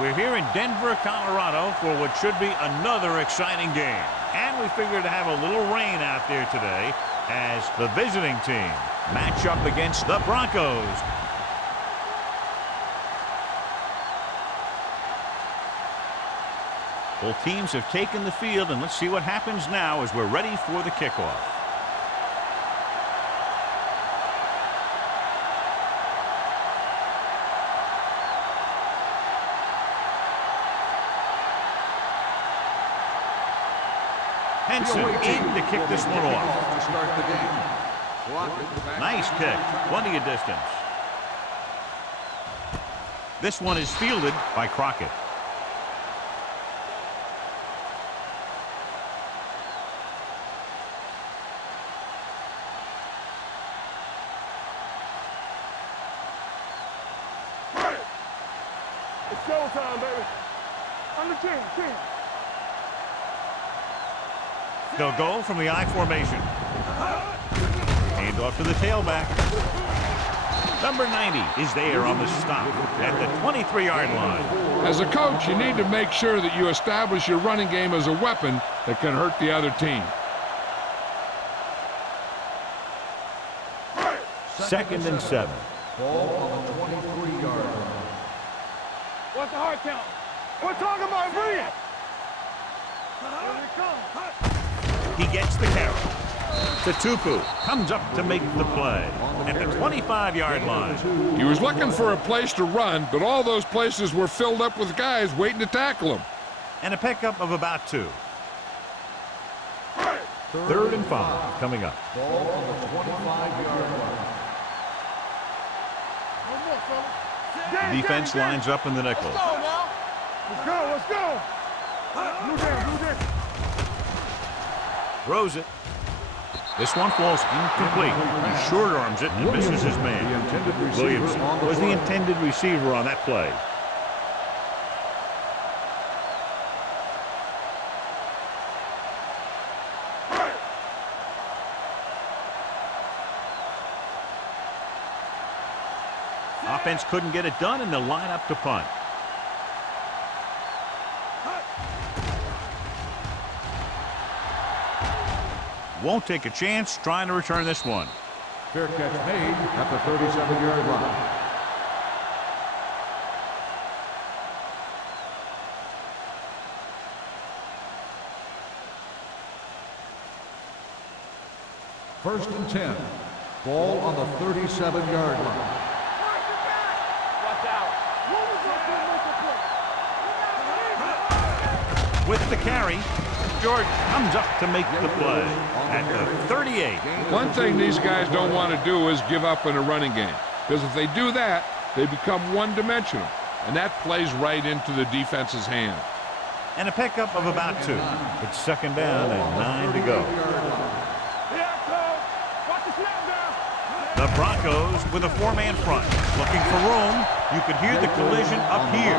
We're here in Denver, Colorado for what should be another exciting game. And we figure to have a little rain out there today as the visiting team match up against the Broncos. Both teams have taken the field, and let's see what happens now as we're ready for the kickoff. Henson in to kick this one off. To start the game. Nice kick. Plenty of distance. This one is fielded by Crockett. It's showtime, baby. On the team. They'll go from the I formation. Hand off to the tailback. Number 90 is there on the stop at the 23-yard line. As a coach, you need to make sure that you establish your running game as a weapon that can hurt the other team. Second and 7. Ball on the 23-yard line. What's the hard count? We're talking about bring it. Here it comes. He gets the carry. Tatupu comes up to make the play at the 25-yard line. He was looking for a place to run, but all those places were filled up with guys waiting to tackle him. And a pickup of about 2. Third and 5 coming up. Ball on the 25-yard line. The defense lines up in the nickel. Let's go now. Let's go. Blue down. Throws it. This one falls incomplete. He short arms it and misses his man. Williamson was the intended receiver on that play. Offense couldn't get it done, and they'll line up to punt. Won't take a chance trying to return this one. Fair catch made at the 37-yard line. First and 10. Ball on the 37-yard line. With the carry, George comes up to make the play at the 38. One thing these guys don't want to do is give up in a running game, because if they do that, they become one-dimensional, and that plays right into the defense's hand. And a pickup of about 2. It's second down and 9 to go. The Broncos with a 4-man front. Looking for room. You could hear the collision up here.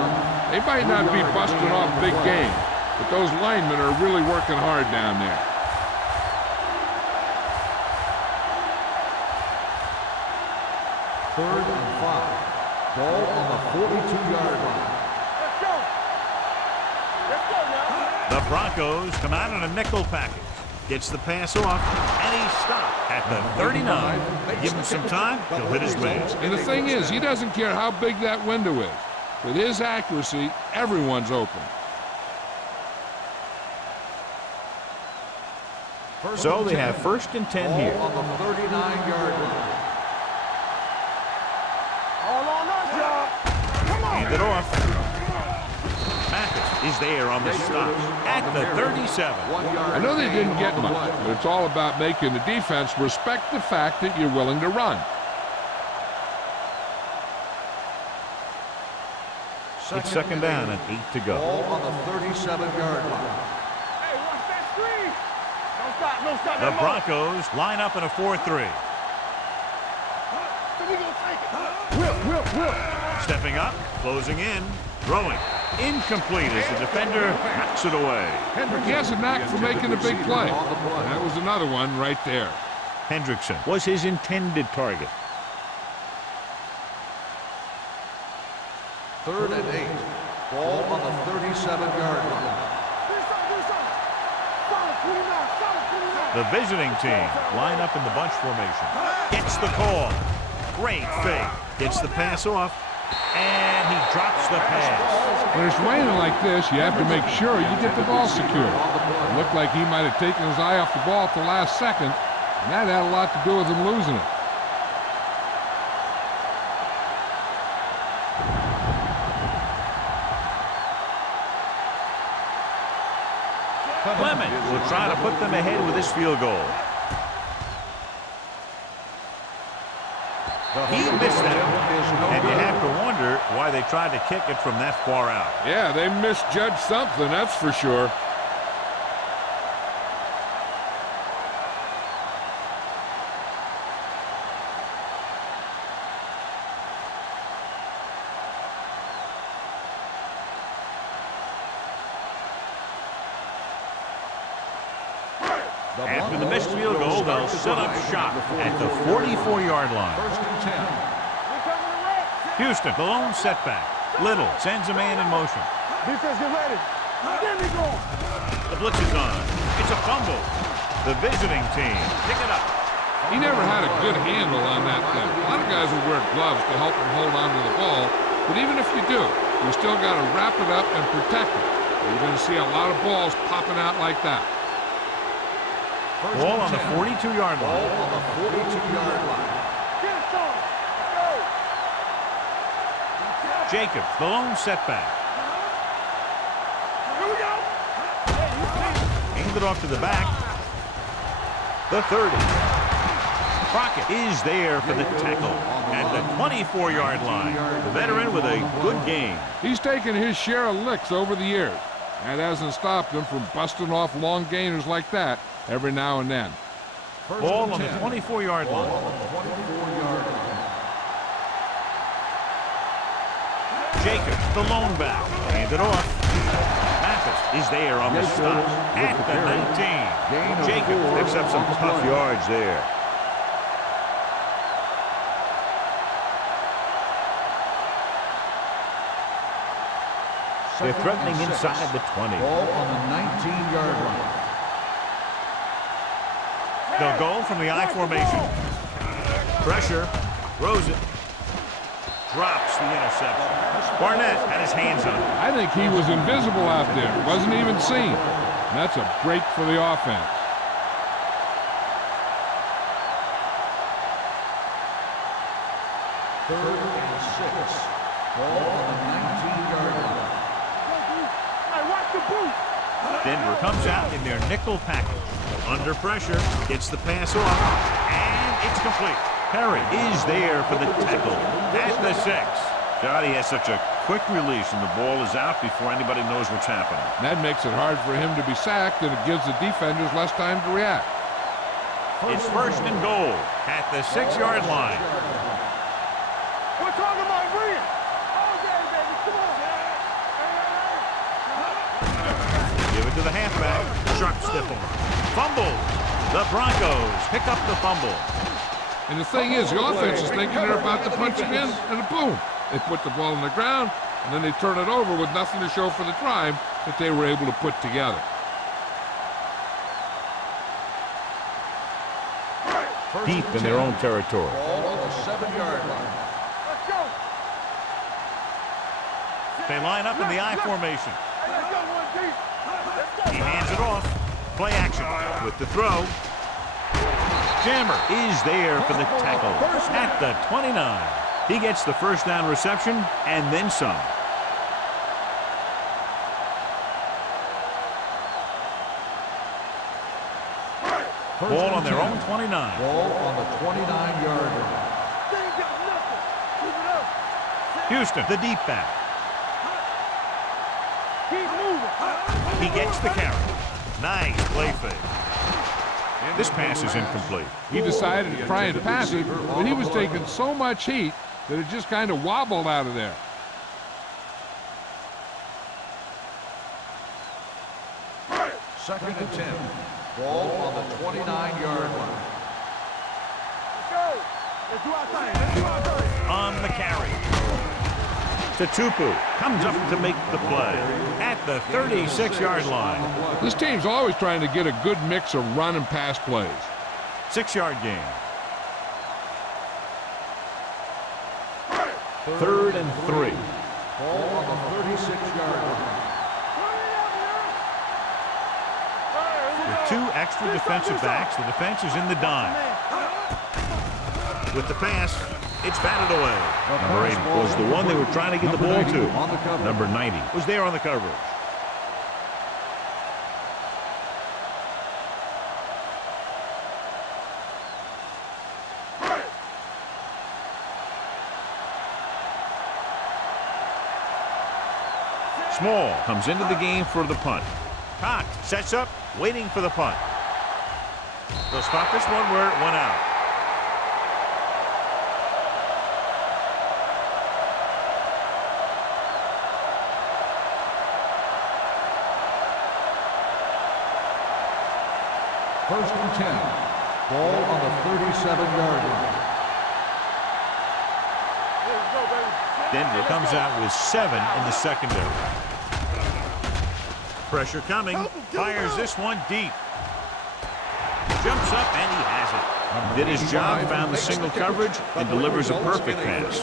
They might not be busting off big game, but those linemen are really working hard down there. Third and 5. Ball on the 42-yard line. The Broncos come out in a nickel package. Gets the pass off, and he's stopped at the 39. Give him some time, he'll hit his man. And the thing is, he doesn't care how big that window is. With his accuracy, everyone's open. So they have first and 10 here. On the 39-yard line. All on us, y'all. Come on. Hand it off. Mathis is there on the stop at the 37. I know they didn't get much, but it's all about making the defense respect the fact that you're willing to run. It's second down and 8 to go. Ball on the 37-yard line. Hey, watch that screen. Don't stop. The Broncos line up in a 4-3. So we gonna take it. Whip. Stepping up, closing in, throwing. Incomplete as the defender knocks it away. He has a knack for making a big play. That was another one right there. Hendrickson was his intended target. Third and 8. Ball on the 37-yard line. The visiting team line up in the bunch formation. Gets the call. Great fake. Gets the pass off. And he drops the pass. When it's raining like this, you have to make sure you get the ball secure. It looked like he might have taken his eye off the ball at the last second, and that had a lot to do with him losing it. Clement will try to put them ahead with his field goal. He missed that one, and you have to wonder why they tried to kick it from that far out. Yeah, they misjudged something, that's for sure. After the missed field goal, they'll set up shop at the 44-yard line. First and 10. Houston, the lone setback. Little sends a man in motion. Defense, get ready. Then we go. The blitz is on. It's a fumble. The visiting team pick it up. He never had a good handle on that thing. A lot of guys will wear gloves to help him hold on to the ball, but even if you do, you still got to wrap it up and protect it. You're going to see a lot of balls popping out like that. Ball on the 42-yard Ball line. on the 42-yard line. Get it started. Go. Jacobs, the lone setback. Here we go. Handed off to the back. The 30. Crockett is there for the tackle at the 24-yard line. The veteran with a good game. He's taken his share of licks over the years. That hasn't stopped him from busting off long gainers like that every now and then. Ball on the 24-yard line. 24-yard line. Jacobs, the lone back. Handed off. Mathis is there on the stop at the 19. Jacobs picks up some tough yards there. They're threatening inside the 20. Ball on the 19-yard line. They'll go from the I formation. Pressure. Throws it. Drops the interception. Barnett had his hands on it. I think he was invisible out there. Wasn't even seen. And that's a break for the offense. Third and 6. Ball on the 19-yard line. Hey, watch the boot. Denver comes out in their nickel package. Under pressure, gets the pass off, and it's complete. Perry is there for the tackle at the 6. God, he has such a quick release, and the ball is out before anybody knows what's happening. And that makes it hard for him to be sacked, and it gives the defenders less time to react. It's first and goal at the 6-yard line. We're talking about Bria. All day, baby. Come on. Give it to the halfback. Sharp stiff arm. Fumble. The Broncos pick up the fumble. And the thing is, the offense is thinking they're about to punch it in, and boom, they put the ball on the ground, and then they turn it over with nothing to show for the drive that they were able to put together. Deep in their own territory. Ball on the 7-yard line. Let's go. They line up in the I formation. Hey, let's go, one deep. Let's go. He hands it off. Play action with the throw. Jammer is there for the tackle at the 29. He gets the first down reception and then some. Ball on their own 29. Ball on the 29-yard line. They ain't got nothing. Keep it up. Houston, the deep back. Keep moving. He gets the carry. Nice play fake. This pass is incomplete. He decided to try and pass it, but he was taking so much heat that it just kind of wobbled out of there. Second and 10. Ball on the 29-yard line. Let's go. Let's do our thing. Let's do our thing. On the carry. Tupu comes up to make the play at the 36-yard line. This team's always trying to get a good mix of run and pass plays. 6-yard gain. 3rd and 3. Ball on the 36-yard line. With 2 extra defensive backs, the defense is in the dime. With the pass, it's batted away. Number 8 was the one they were trying to get the ball to. Number 90 was there on the coverage. Small comes into the game for the punt. Cox sets up, waiting for the punt. They'll spot this one where it went out. First and 10. Ball on the 37-yard line. Denver comes out with 7 in the secondary. Pressure coming. Fires this one deep. Jumps up and he has it. Did his job, found the single coverage, and delivers a perfect pass.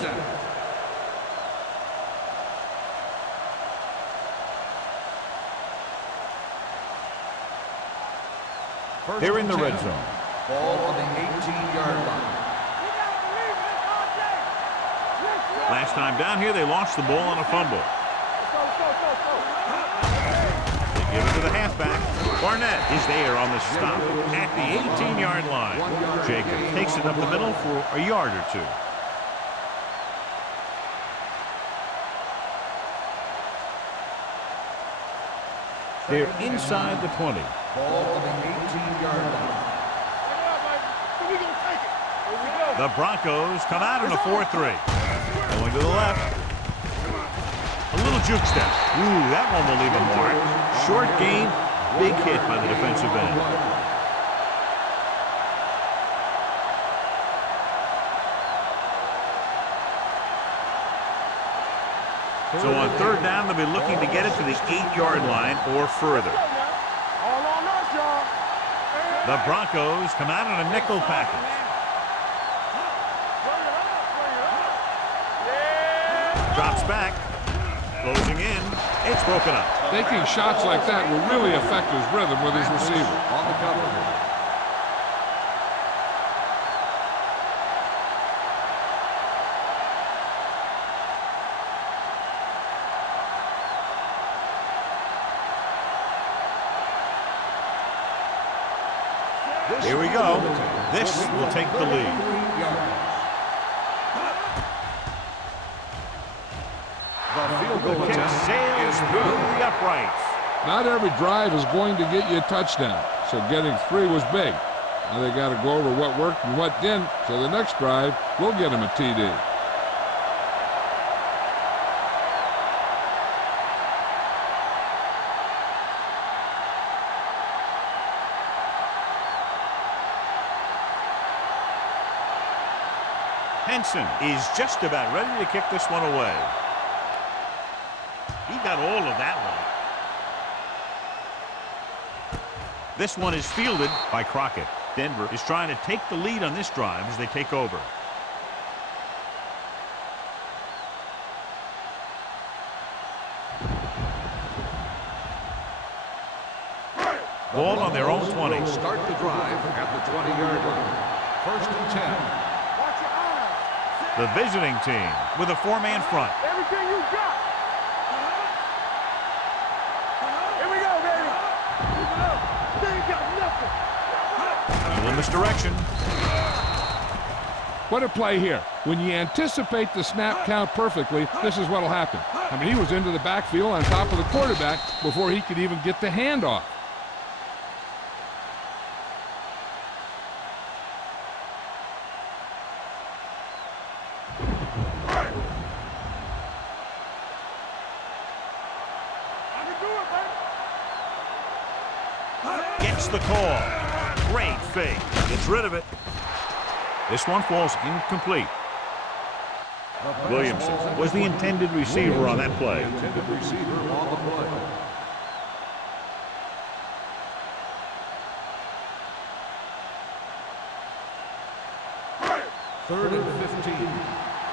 They're in the red zone. Ball on the 18-yard line. Last time down here, they lost the ball on a fumble. They give it to the halfback. Barnett is there on the stop at the 18-yard line. Jacob takes it up the middle for a yard or 2. They're inside the 20. Ball on the 18-yard line. The Broncos come out in a 4-3. Going to the left. A little juke step. Ooh, that one will leave a mark. Short gain, big hit by the defensive end. So on 3rd down, they'll be looking to get it to the 8-yard line or further. The Broncos come out in a nickel package. Drops back. Closing in. It's broken up. Taking shots like that will really affect his rhythm with his receiver. On the cover. Here we go. This will take the lead. The field goal Kick attempt sails through the uprights. Not every drive is going to get you a touchdown, so getting 3 was big. Now they got to go over what worked and what didn't, so the next drive will get him a TD. Henson is just about ready to kick this one away. He got all of that one. This one is fielded by Crockett. Denver is trying to take the lead on this drive as they take over. Ball on their own 20. Start the drive at the 20-yard line. First and 10. The visiting team with a 4-man front. Everything you got. Here we go, baby. They ain't got nothing. In this direction. What a play here. When you anticipate the snap count perfectly, this is what will happen. I mean, he was into the backfield on top of the quarterback before he could even get the handoff. Gets the call. Great fake. Gets rid of it. This one falls incomplete. Williamson was the intended receiver on that play. Intended receiver on the play. Third and 15.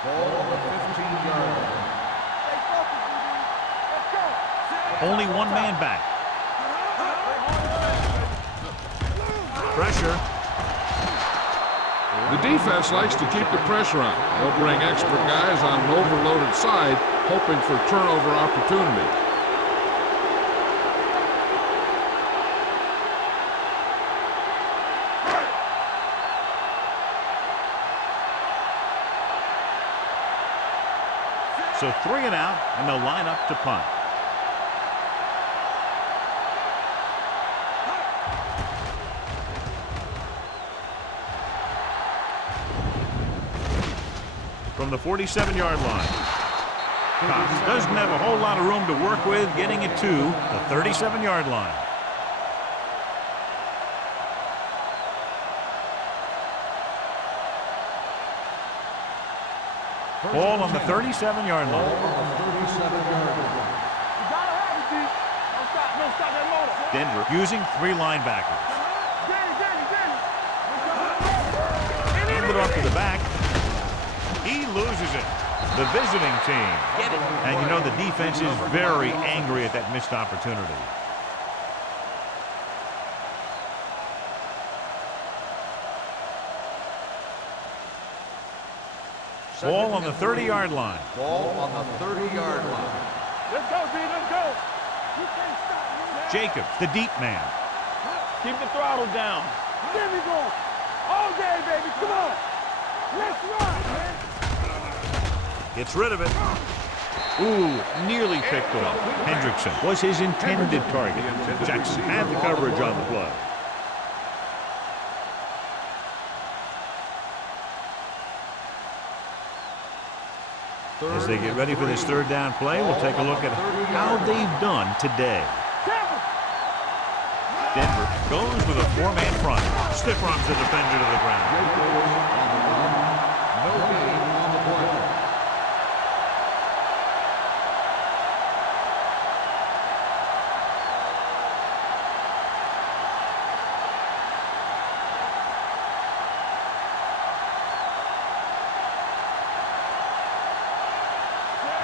Ball on the 15-yard line. Only one man back. Pressure. The defense likes to keep the pressure on. They'll bring extra guys on an overloaded side, hoping for turnover opportunities. So 3 and out, and they'll line up to punt. From the 47-yard line. Cox doesn't have a whole lot of room to work with, getting it to the 37-yard line. Ball on the 37-yard line. Ball on the 37-yard line. You gotta have it, D. Don't stop that motor. Denver using 3 linebackers. Handed off to the back. He loses it. The visiting team. And you know the defense is very angry at that missed opportunity. Ball on the 30-yard line. Ball on the 30-yard line. Let's go, D. Let's go. You can't stop me. Jacobs, the deep man. Keep the throttle down. There we go. All day, baby. Come on. Let's run, man. Gets rid of it. Ooh, nearly picked off. Hendrickson was his intended target. Jackson had the coverage on the play. As they get ready for this third down play, we'll take a look at how they've done today. Denver goes with a 4-man front. Stiff arms the defender to the ground. No gain on the play.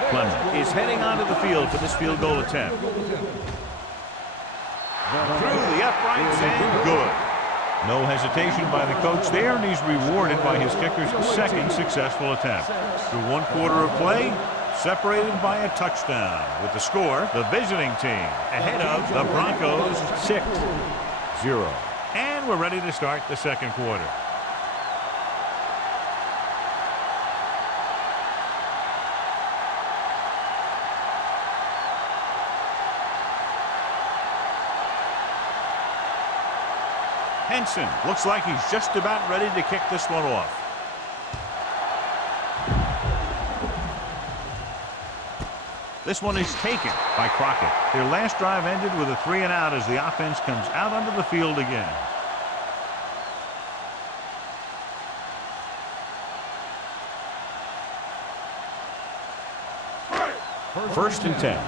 Clemson is heading onto the field for this field goal attempt. Through the uprights and good. No hesitation by the coach there, and he's rewarded by his kicker's second successful attempt. Through 1 quarter of play, separated by a touchdown. With the score, the visiting team ahead of the Broncos 6-0. And we're ready to start the second quarter. Henson looks like he's just about ready to kick this one off. This one is taken by Crockett. Their last drive ended with a 3 and out as the offense comes out onto the field again. First and 10.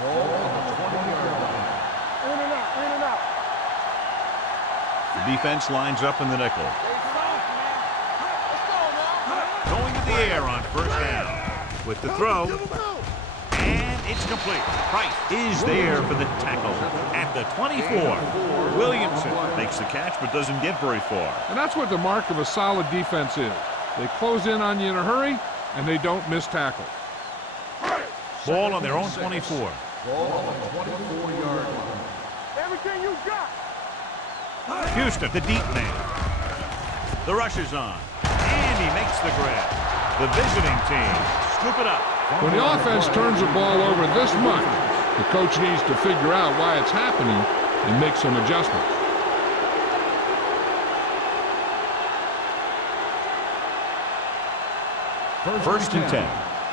Ball on the 20-yard line. In and out, in and out. The defense lines up in the nickel. Going to the air on first down. With the throw. And it's complete. Price is there for the tackle at the 24. Williamson makes the catch but doesn't get very far. And that's what the mark of a solid defense is. They close in on you in a hurry, and they don't miss tackles. Ball on their own 24. Ball on the 24-yard line. Everything you got. Houston, the deep man. The rush is on. And he makes the grab. The visiting team scoop it up. When the offense turns the ball over this much, the coach needs to figure out why it's happening and make some adjustments. First and 10.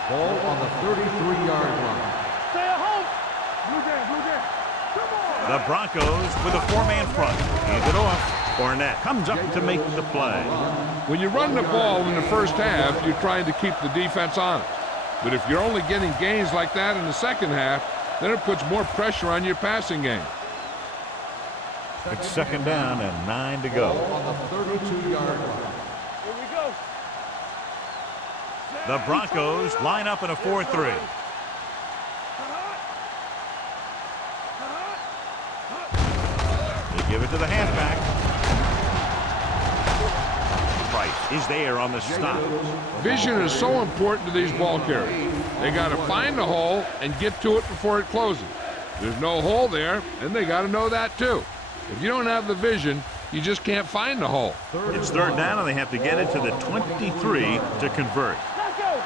Ball on the 33-yard line. Stay at home. Blue Jam, Blue Jam. Come on. The Broncos with a 4-man front. Hand it off. Barnett comes up to make the play. When you run the ball in the first half, you're trying to keep the defense honest. But if you're only getting gains like that in the second half, then it puts more pressure on your passing game. It's second down and 9 to go. On the 32-yard line. Here we go. The Broncos line up in a 4-3. They give it to the halfback. Price is there on the stop. Vision is so important to these ball carriers. They got to find the hole and get to it before it closes. There's no hole there, and they got to know that too. If you don't have the vision, you just can't find the hole. It's third down, and they have to get it to the 23 to convert. Let's go.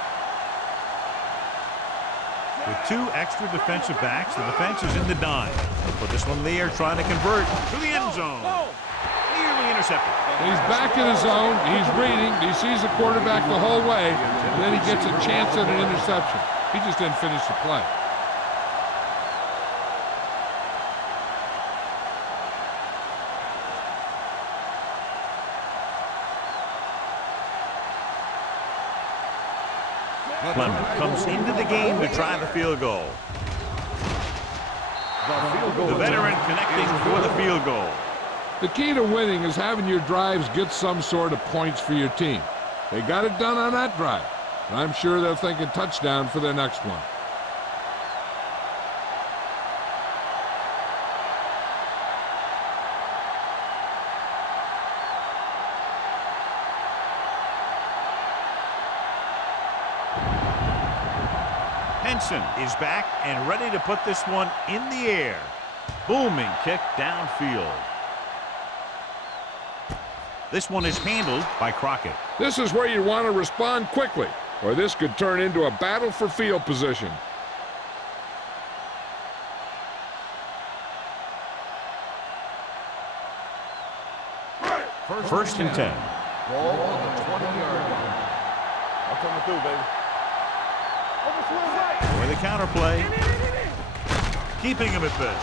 With 2 extra defensive backs, the defense is in the dime. They put this one in the air, trying to convert to the end zone. Nearly intercepted. He's back in his zone. He's reading. He sees the quarterback the whole way, and then he gets a chance at an interception. He just didn't finish the play. Clement comes into the game to try the field goal. The veteran connecting for the field goal. The key to winning is having your drives get some sort of points for your team. They got it done on that drive, and I'm sure they're thinking touchdown for their next one. Henson is back and ready to put this one in the air. Booming kick downfield. This one is handled by Crockett. This is where you want to respond quickly, or this could turn into a battle for field position. First and 10. Ball on the 20-yard line. I'm coming through, baby. Over to his right. For the counter play. Keeping him at bay.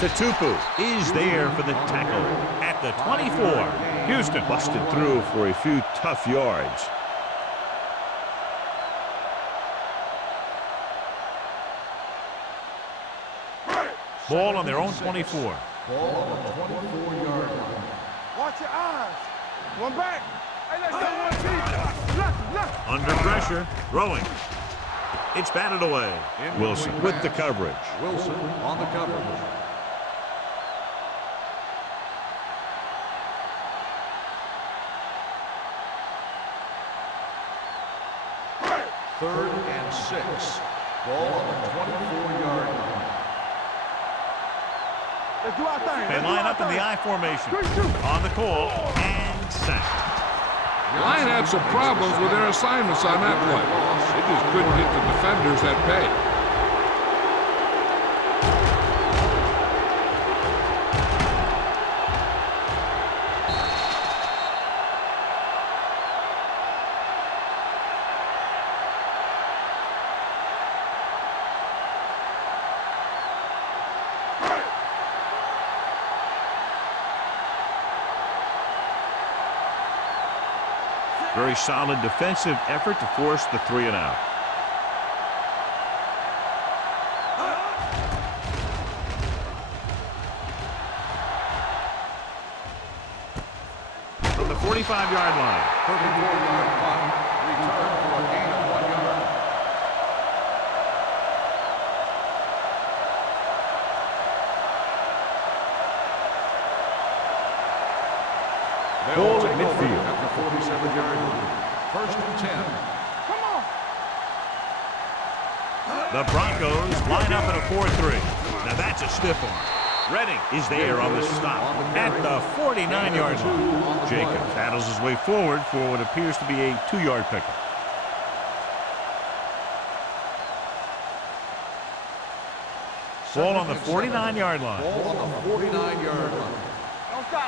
Tatupu is there for the tackle at the 24. Houston busted through for a few tough yards. Ball on their own 24. Ball on the 24-yard line. Watch your eyes. One back. Hey, let's go. One team. Left. Under pressure. Throwing. It's batted away. Wilson with the coverage. Wilson on the coverage. Third and 6. Ball on the 24-yard line. Let's do our thing. They line up in the I formation. On the call and sack. The line had some problems with their assignments on that play. They just couldn't get the defenders at bay. Very solid defensive effort to force the 3 and out. From the 45-yard line. 34-yard punt. Return for a gain of 1 yard. Goal at midfield. At the 47-yard line. First and 10. Come on. The Broncos line up in a 4-3. Now that's a stiff arm. Redding is there on the stop at the 49-yard line. Jacobs battles his way forward for what appears to be a 2-yard pickup. Ball on the 49-yard line. Ball on the 49-yard line.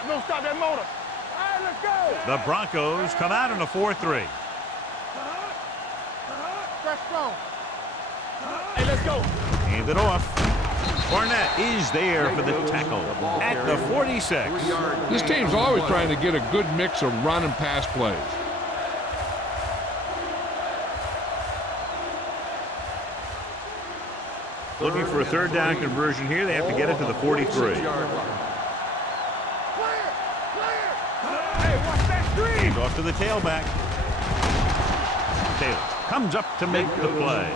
Don't stop that motor. All right, let's go. The Broncos come out in a 4-3. Press strong. Hey, let's go. Hand it off. Barnett is there for the tackle at the 46. This team's always trying to get a good mix of run and pass plays. Looking for a third down conversion here. They have to get it to the 43. Hand off to the tailback. Taylor comes up to make the play.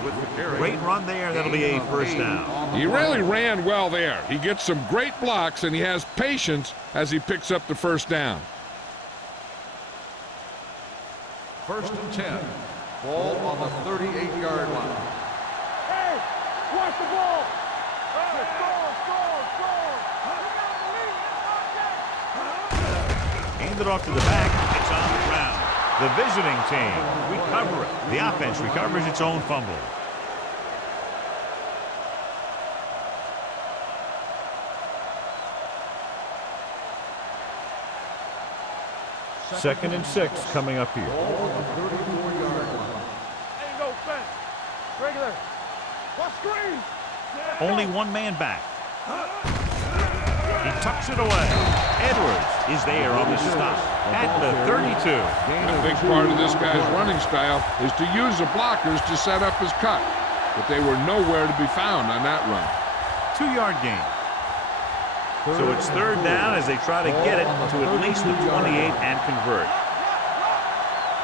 Great run there. That'll be a first down. He really ran well there. He gets some great blocks, and he has patience as he picks up the first down. 1st and 10. Ball on the 38-yard line. Hey, watch the ball. Hand it off to the back. It's on the ground. The visiting team recover it. The offense recovers its own fumble. Second and 6 coming up here. Ball on the 34-yard line. Ain't no fence. Regular. What screen? Only one man back. He tucks it away. Edwards is there on the stop at the 32. A big part of this guy's running style is to use the blockers to set up his cut, but they were nowhere to be found on that run. 2-yard gain. So it's third down as they try to get it to at least the 28 and convert.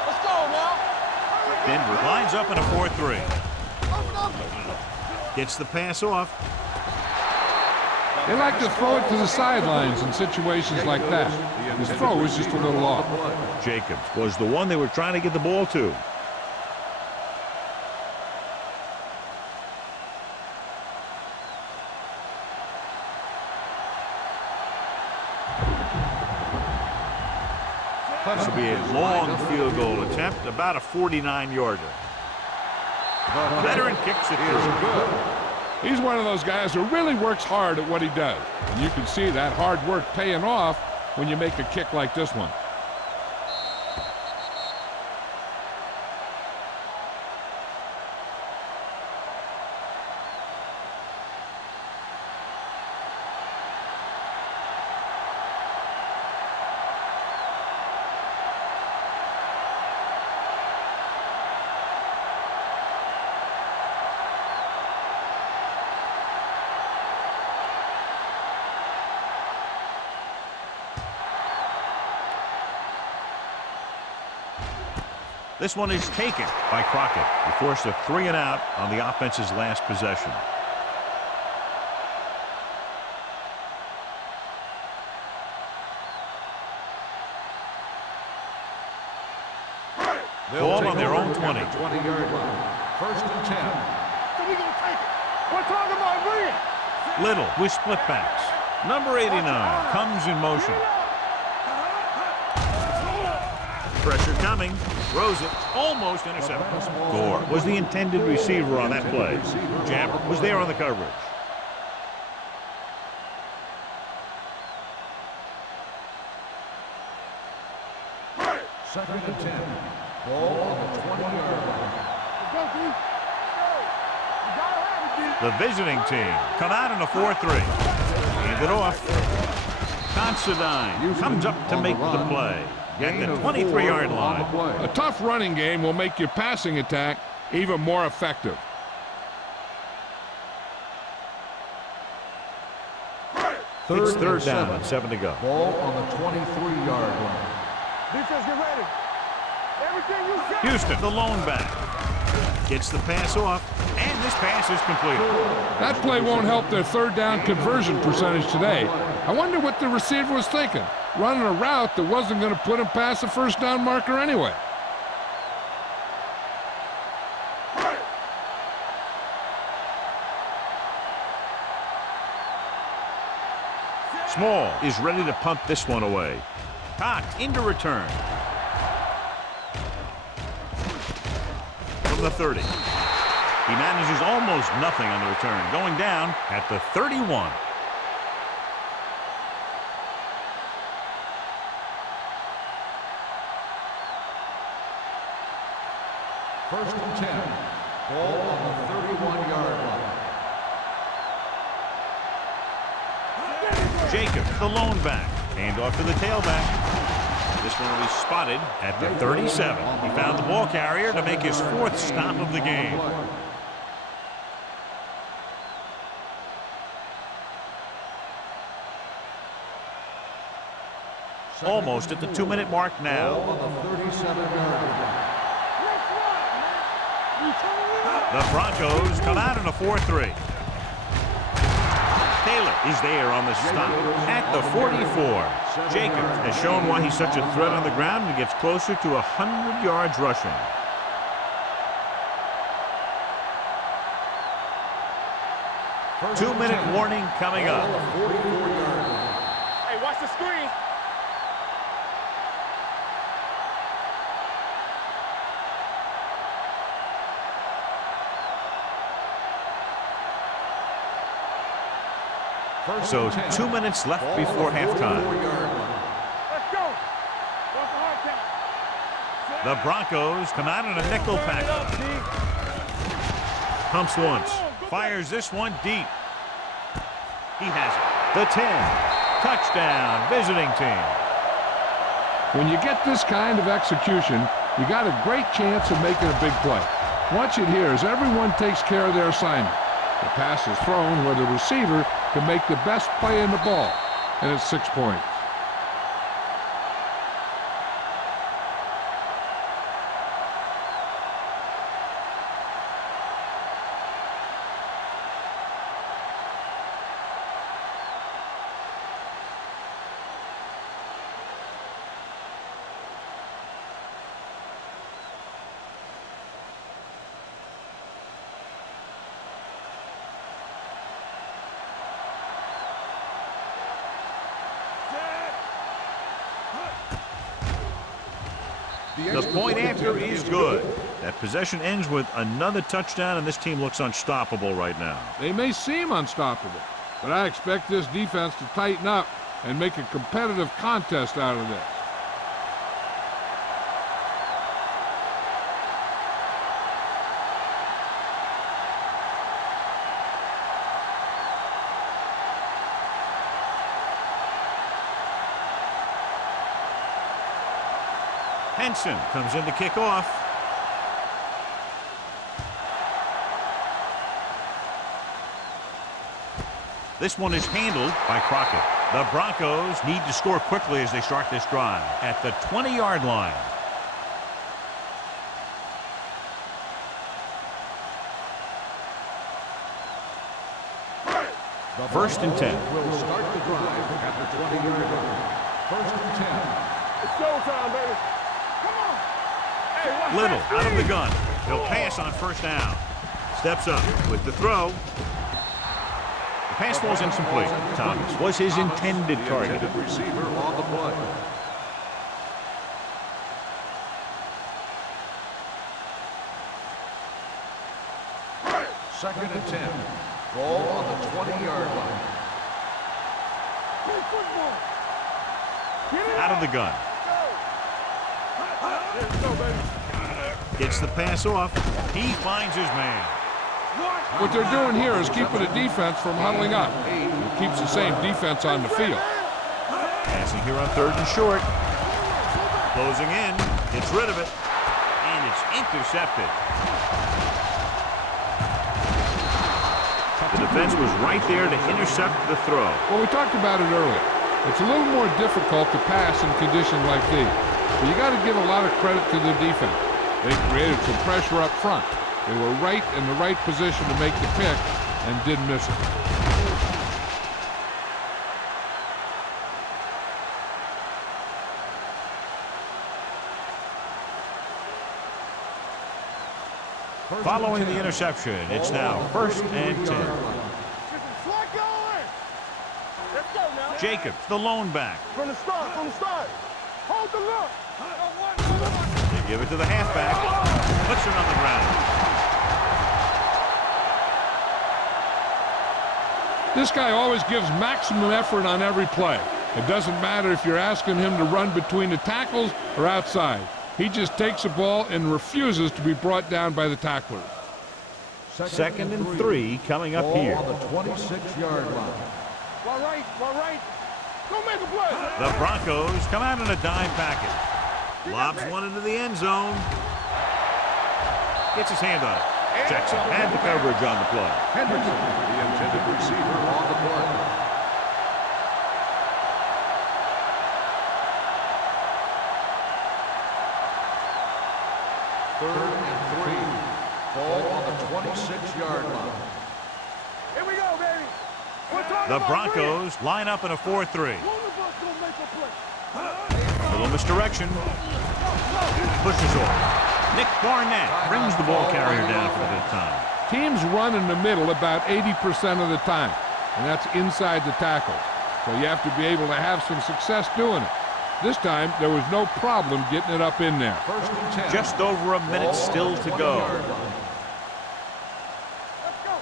Let's go now. Denver lines up in a 4-3. Gets the pass off. They like to throw it to the sidelines in situations like that. His throw was just a little off. Jacobs was the one they were trying to get the ball to. This will be a long field goal attempt, about a 49-yarder. The veteran kicks it through. He's one of those guys who really works hard at what he does. And you can see that hard work paying off when you make a kick like this one. This one is taken by Crockett. He forced a 3-and-out on the offense's last possession. Ball on their own 20. 20-yard line. 1st and 10. So we gonna take it. We're talking about brilliant. Little with split backs. Number 89 comes in motion. Pressure coming. Throws it. Almost intercepted. Gore was the intended receiver on that play. Jammer was there on the coverage. Second and 10. Ball on the 20-yard line. The visiting team come out in a 4-3. Hand it off. Considine comes up to make the play at the 23-yard line. A tough running game will make your passing attack even more effective. It's third down and 7 to go. Ball on the 23-yard line. Defense, get ready. Everything you got. Houston, the lone back. Gets the pass off, and this pass is completed. That play won't help their third down conversion percentage today. I wonder what the receiver was thinking, running a route that wasn't going to put him past the first down marker anyway. Small is ready to punt this one away. Cocked into return. From the 30. He manages almost nothing on the return, going down at the 31. First and 10. Ball on the 31-yard line. Jacobs, the lone back. Hand off to the tailback. This one will be spotted at the 37. He found the ball carrier to make his 4th stop of the game. Almost at the 2-minute mark now. On the 37-yard line. The Broncos come out in a 4-3. Taylor is there on the stop at the 44. Jacobs has shown why he's such a threat on the ground and gets closer to 100 yards rushing. Two-minute warning coming up. Hey, watch the screen. So 2 minutes left before halftime. Let's go. What's the hard count? The Broncos come out in a nickel pack. Pumps once. Fires this one deep. He has it. The 10. Touchdown, visiting team. When you get this kind of execution, you got a great chance of making a big play. Watch it here as everyone takes care of their assignment. The pass is thrown where the receiver can make the best play in the ball, and it's 6 points. The point after is good. That possession ends with another touchdown, and this team looks unstoppable right now. They may seem unstoppable, but I expect this defense to tighten up and make a competitive contest out of this. Henson comes in to kick off. This one is handled by Crockett. The Broncos need to score quickly as they start this drive at the 20-yard line. First and 10. Will start the drive at the 20-yard line. First and 10. It's showtime, baby. Come on. Hey, watch Little that out of the screen. gun. He'll pass on first down. Steps up with the throw. The pass falls incomplete. Thomas was his intended target. Receiver on the play. Second and 10. Ball on the 20-yard line. Play football. Get it. Out of the gun. Let's go, baby. Gets the pass off. He finds his man. What they're doing here is keeping the defense from huddling up. It keeps the same defense on the field. Passing here on third and short. Closing in. Gets rid of it. And it's intercepted. The defense was right there to intercept the throw. Well, we talked about it earlier. It's a little more difficult to pass in conditions like these. But you got to give a lot of credit to the defense. They created some pressure up front. They were right in the right position to make the pick and didn't miss it. Following the interception, it's now first and 10. Slide going. Let's go now. Jacobs, the lone back. From the start, from the start. Hold the look. They give it to the halfback. Puts it on the ground. This guy always gives maximum effort on every play. It doesn't matter if you're asking him to run between the tackles or outside. He just takes the ball and refuses to be brought down by the tacklers. Second and 3 coming up Ball here. on the 26-yard line. Right, right. Go make a play. The Broncos come out in a dime package. Lobs one into the end zone. Gets his hand on it. Jackson had the coverage on the play. Henderson, the intended receiver on the play. Third and 3. Ball on the 26-yard line. Here we go, baby. We're talking The about Broncos line up in a 4-3. One of us gonna make a play. A little misdirection. Pushes off. Nick Barnett brings the ball carrier down for the good time. Teams run in the middle about 80% of the time, and that's inside the tackles. So you have to be able to have some success doing it. This time, there was no problem getting it up in there. First and 10. Just over a minute still to go. Let's go.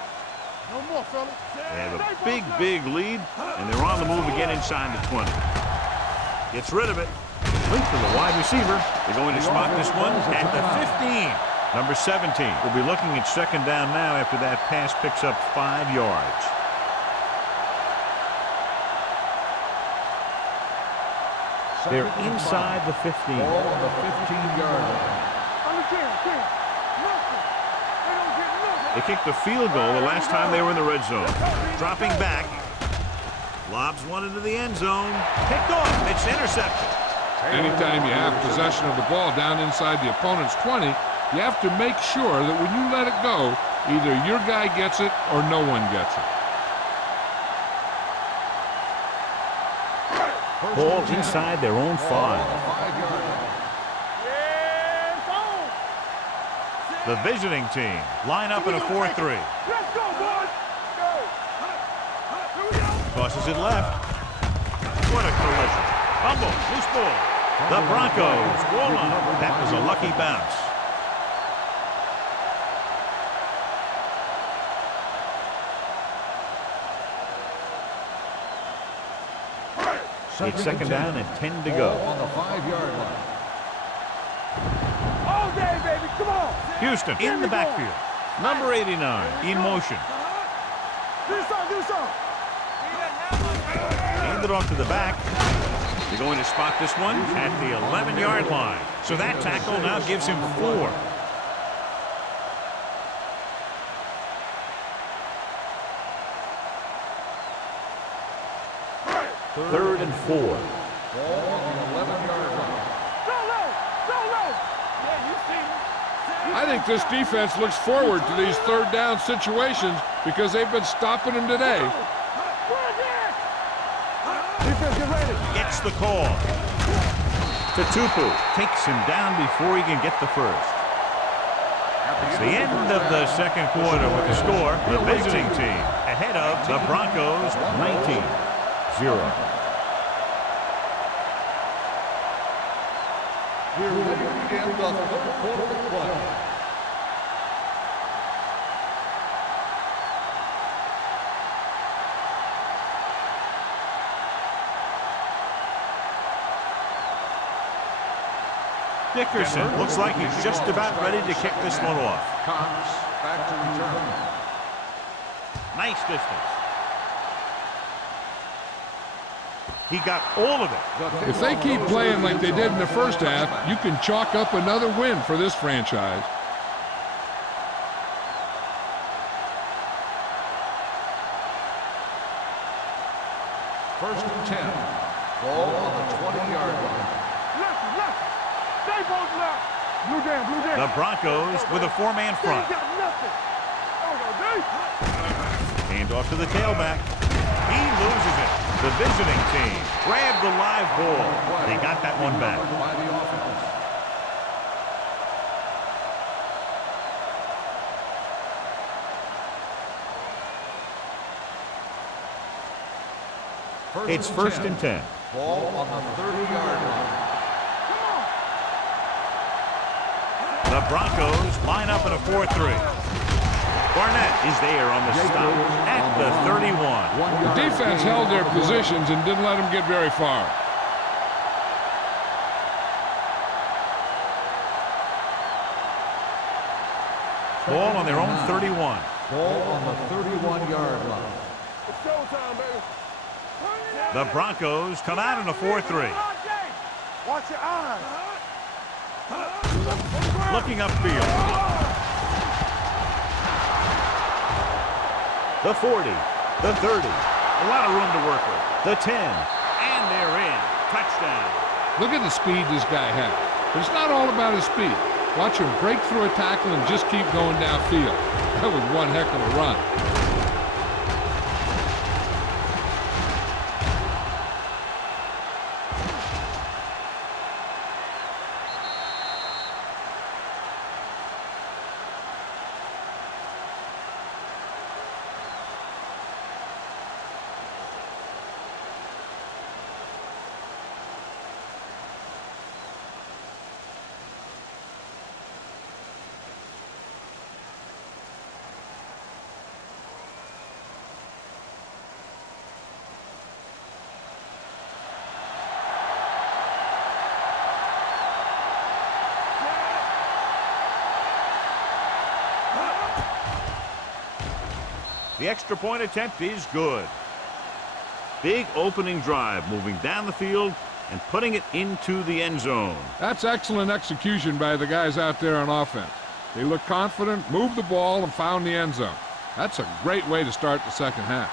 No more, fellas. They have a big, big lead, and they're on the move again inside the 20. Gets rid of it. Complete to the wide receiver. They're going to spot this one at the 15. Number 17 will be looking at second down now after that pass picks up 5 yards. They're inside the 15. Ball on the 15-yard line. Understand. Nothing. They don't get nothing. They kicked the field goal the last time they were in the red zone. Dropping back. Lobs one into the end zone. Picked off. It's intercepted. Anytime you have possession of the ball down inside the opponent's 20, you have to make sure that when you let it go, either your guy gets it or no one gets it. Ball inside their own 5. Yeah, it's on. The visiting team line up in a 4-3. Let's go, boys. Go. Here we go. Tosses it left. What a collision. Fumble. Loose ball. The Broncos goal line. That was a lucky bounce. It's second down and 10 to go. On the 5-yard line. All day, baby. Come on. Houston in the backfield. Number 89 in motion. Do something. Hand it off to the back. They're going to spot this one at the 11-yard line. So that tackle now gives him 4. Third and 4. Ball on the 11-yard line. Go low. Yeah, you see me. I think this defense looks forward to these third down situations because they've been stopping them today. Defense, get ready. Gets the call. Tutupu takes him down before he can get the first. It's the end of the second quarter with the score. The visiting team ahead of the Broncos 19-0. We're ready to begin the third quarter of play. Dickerson looks like he's just about ready to kick this one off. Cox back to return. Nice distance. He got all of it. If they keep playing like they did in the first half, you can chalk up another win for this franchise. First and 10. Ball on the 20-yard line. Left. Stay both left. Blue jam. The Broncos with a 4-man front. Got nothing. Hand off to the tailback. He loses it. The visiting team grabbed the live ball. They got that one back. By the offense. It's first and 10. Ball on the 30-yard line. The Broncos line up in a 4-3. Barnett is there on the stop at the 31. The defense held their positions and didn't let them get very far. Ball on their own 31. Ball on the 31-yard line. It's showtime, baby. The Broncos come out in a 4-3. Watch your eyes. Looking upfield. The 40, the 30. A lot of room to work with. The 10, and they're in. Touchdown. Look at the speed this guy has. But it's not all about his speed. Watch him break through a tackle and just keep going downfield. That was one heck of a run. The extra point attempt is good. Big opening drive, moving down the field and putting it into the end zone. That's excellent execution by the guys out there on offense. They looked confident, moved the ball, and found the end zone. That's a great way to start the second half.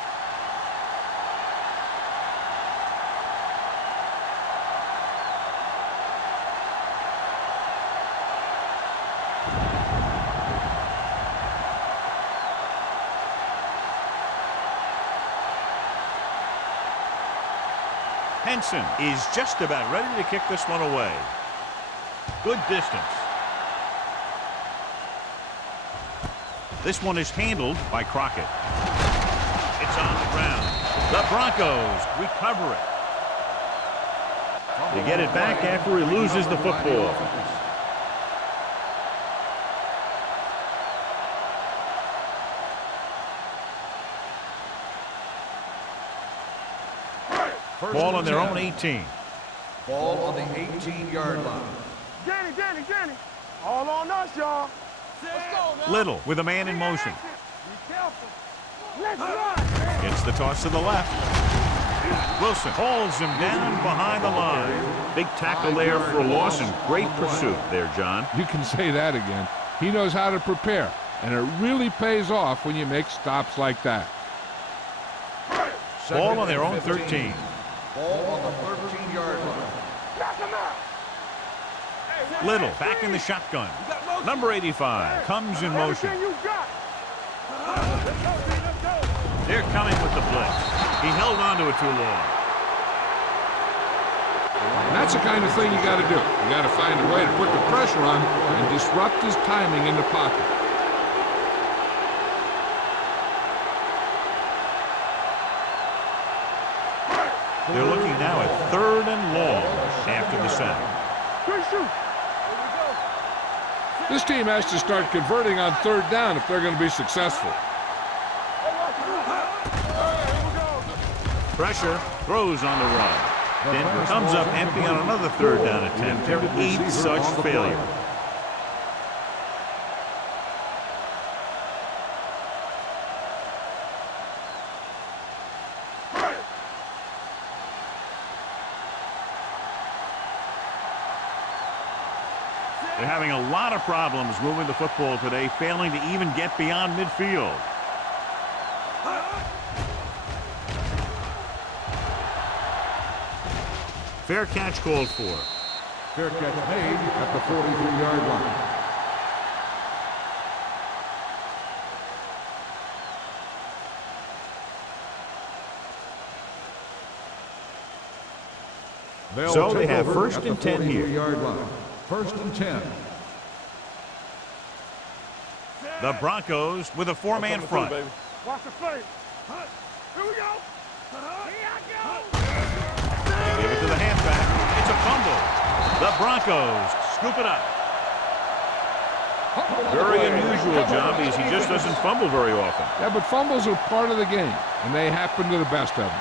Henson is just about ready to kick this one away. Good distance. This one is handled by Crockett. It's on the ground. The Broncos recover it. They get it back after he loses the football. Ball on their own 18. Ball on the 18-yard line. Danny. All on us, y'all. Let's go, man. Little with a man in motion. Be careful. Let's run. Gets the toss to the left. Wilson hauls him down behind the line. Big tackle there for a loss and great pursuit there, John. You can say that again. He knows how to prepare, and it really pays off when you make stops like that. Ball on their own 13. Ball on the 13-yard line. Knock him out. Little back in the shotgun. Number 85 comes in motion. Everything you got. Let's go. They're coming with the blitz. He held on to it too long. And that's the kind of thing you got to do. You got to find a way to put the pressure on and disrupt his timing in the pocket. They're looking now at 3rd and long after the sack. Good shoot. This team has to start converting on 3rd down if they're going to be successful. Pressure, throws on the run. Denver comes up empty on another 3rd down attempt. There 8 such failure. They're having a lot of problems moving the football today, failing to even get beyond midfield. Fair catch called for. Fair catch made at the 43-yard line. So they have 1st and 10 here. 43-yard line. 1st and 10. The Broncos with a 4-man front. Watch the play. Here we go. They give it to the halfback. It's a fumble. The Broncos scoop it up. Very unusual, John, because he just doesn't fumble very often. Yeah, but fumbles are part of the game, and they happen to the best of them.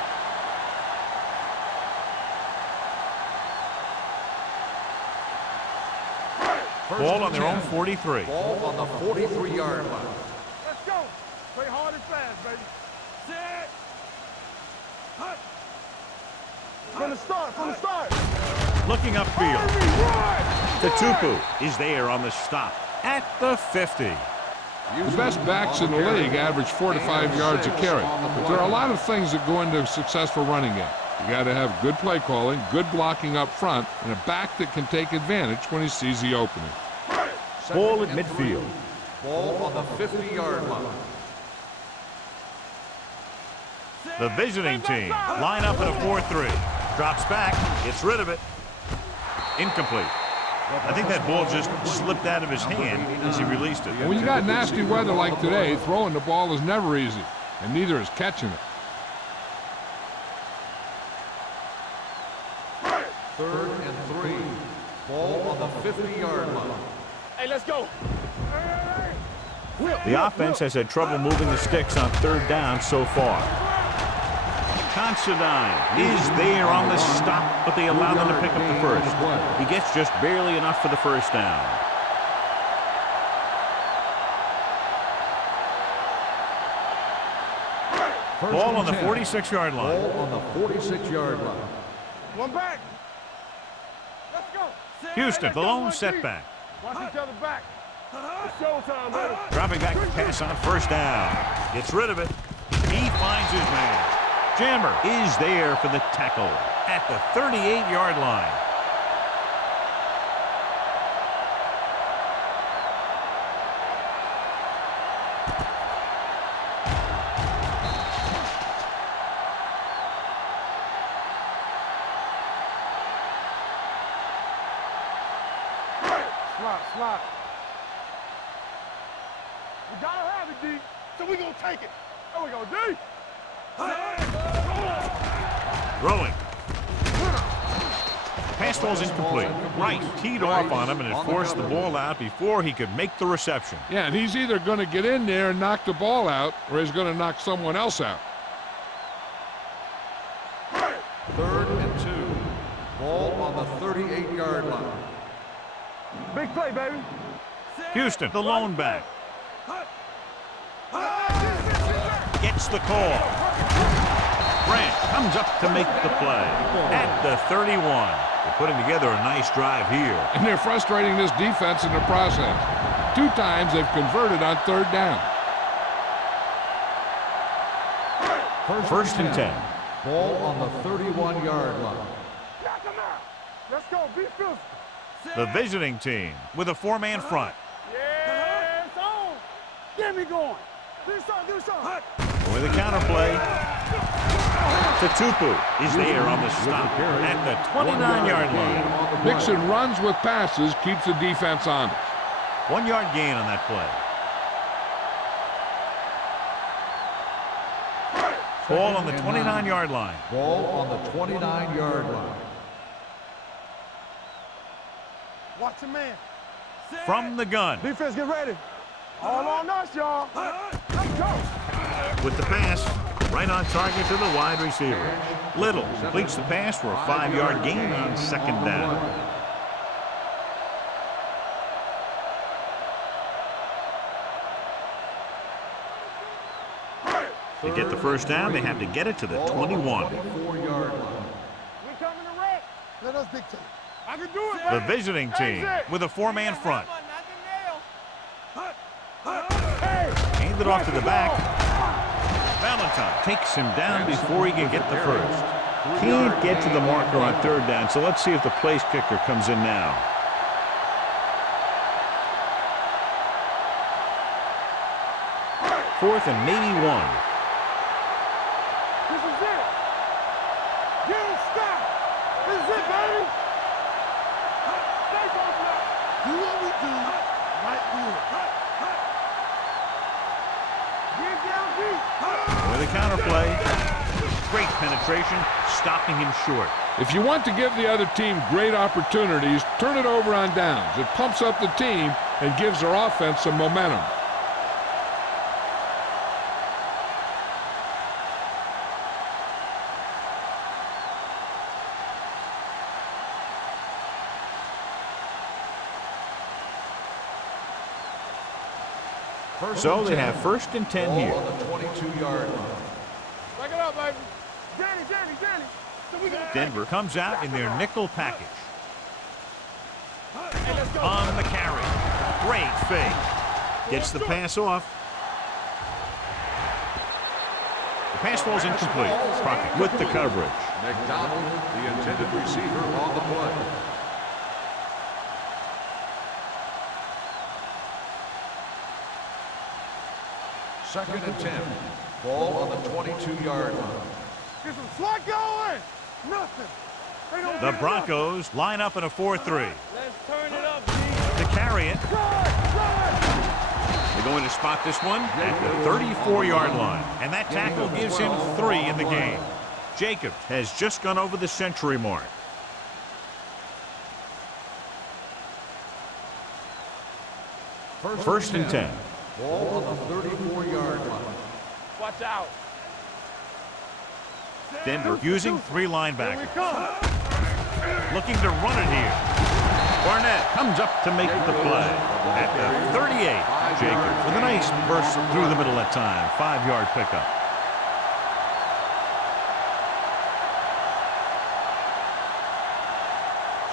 Ball on their own 43. Ball on the 43-yard line. Let's go. Play hard and fast, baby. Set. Hut. From the start, from the start. Looking upfield. Run! Tupu is there on the stop at the 50. The best backs in the league average 4 to 5 yards a carry. But there are a lot of things that go into a successful running game. You got to have good play calling, good blocking up front, and a back that can take advantage when he sees the opening. Ball at midfield. Ball on the 50-yard line. The visiting team line up in a 4-3. Drops back, gets rid of it. Incomplete. I think that ball just slipped out of his hand as he released it. When you got nasty weather like today, throwing the ball is never easy, and neither is catching it. 3rd and 3. Ball on the 50-yard line. Hey, let's go. The offense has had trouble moving the sticks on 3rd down so far. Considine is there on the stop, but they allow them to pick up the first. He gets just barely enough for the first down. Ball on the 46-yard line. Ball on the 46-yard line. One back. Let's go. Houston, the lone setback. Watch each other back. It's showtime, baby. Dropping back to pass on 1st down. Gets rid of it. He finds his man. Jammer is there for the tackle at the 38-yard line. Slot. We gotta have it, D. So we gonna take it. There we go, D. Throwing. Pass ball's incomplete. Right, teed off on him, and it forced the ball out before he could make the reception. Yeah, and he's either going to get in there and knock the ball out, or he's going to knock someone else out. 3rd and 2. Ball on the 38-yard line. Big play, baby. Houston, the lone back. Gets the call. Grant comes up to make the play at the 31. They're putting together a nice drive here. And they're frustrating this defense in the process. 2 times they've converted on 3rd down. 1st and 10. Ball on the 31-yard line. Knock him out. Let's go. Be physical. The visiting team with a 4-man front. Yeah, it's on. Get me going. Do something. With a counterplay. Tupu is there on the stop at the 29-yard line. Mixon runs with passes, keeps the defense honest. 1-yard gain on that play. Ball on the 29-yard line. Ball on the 29-yard line. Watch your man. From the gun. Defense, get ready. All on us, y'all. Let's go. With the pass, right on target to the wide receiver. Little completes the pass for a 5-yard gain on 2nd down. To get the first down, they have to get it to the 21. 4-yard line. We coming to wreck. Let us dictate. I can do it, The baby. visiting team with a 4-man front. Hand it off to the back. Valentine takes him down before he can get the first. Can't get to the marker on 3rd down, so let's see if the place kicker comes in now. Fourth and maybe 1. This is it. You don't stop. This is it, baby. Stay focused now. Do what we do right here. Get down deep. With a counterplay. Great penetration, stopping him short. If you want to give the other team great opportunities, turn it over on downs. It pumps up the team and gives their offense some momentum. So they have 1st and 10 here. Ball on the 22-yard line. Back it up, baby. Danny. Denver comes out in their nickel package. On the carry. Great fake. Gets the pass off. The pass falls incomplete. Crockett with the coverage. McDonald, the intended receiver, on the play. Second and 10. Ball on the 22-yard line. Get some slack going. Nothing. They don't The Broncos line up in a 4-3. Let's turn it up, G. To carry it. Run. They're going to spot this one at the 34-yard line. And that tackle gives him 3 in the game. Jacobs has just gone over the century mark. First and 10. Ball on the 34-yard line. Watch out. Denver using 3 Here we linebackers. come. Looking to run it here. Barnett comes up to make the play. At the 38, Jacobs with a nice burst through the middle that time. 5-yard pickup.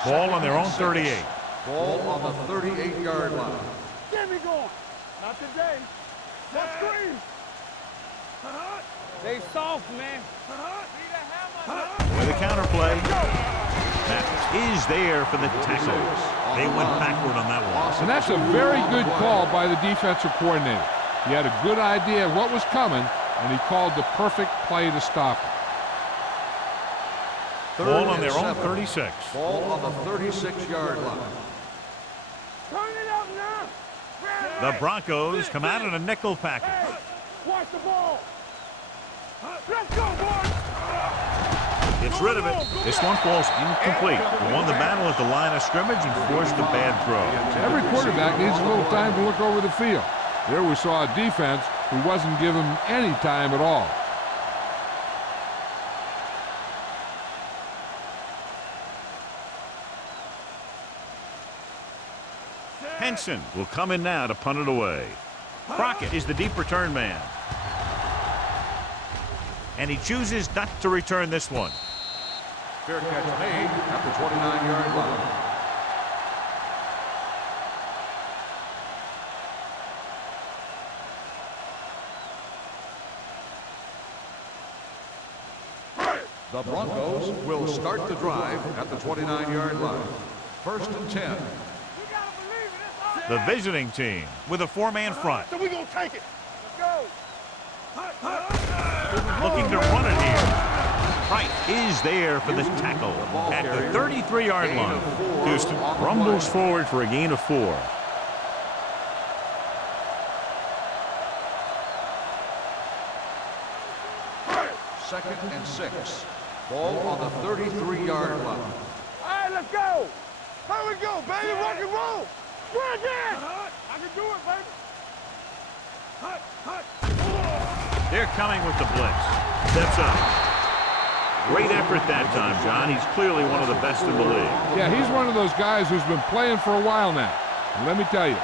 Ball on their own 38. Ball on the 38-yard line. Get me going. Not today. Let's scream. They soft, man. With a counterplay. That is there for the tackle. They went backward on that one. And that's a very good call by the defensive coordinator. He had a good idea of what was coming, and he called the perfect play to stop it. Ball on their own 36. Ball on the 36-yard line. Turn it up now. The Broncos come out in a nickel package. Hey, watch the ball. Let's go, boys. Gets rid of it. This one falls incomplete. He won the battle at the line of scrimmage and forced the bad throw. Every quarterback needs a little time to look over the field. There we saw a defense who wasn't given any time at all. Henson will come in now to punt it away. Crockett is the deep return man. And he chooses not to return this one. Fair catch made at the 29-yard line. The Broncos will start the drive at the 29-yard line. First and 10. The visiting team with a 4-man front. So we gonna take it. Let's go. Looking to run it here. Wright is there for the tackle at the 33-yard line. Houston rumbles forward for a gain of 4. Second and 6. Ball on the 33-yard line. All right, let's go. Here we go, baby. Rock and roll. We're again. I can do it, baby. They're coming with the blitz. Steps up. Great effort that time, John. He's clearly one of the best in the league. Yeah, he's one of those guys who's been playing for a while now. And let me tell you,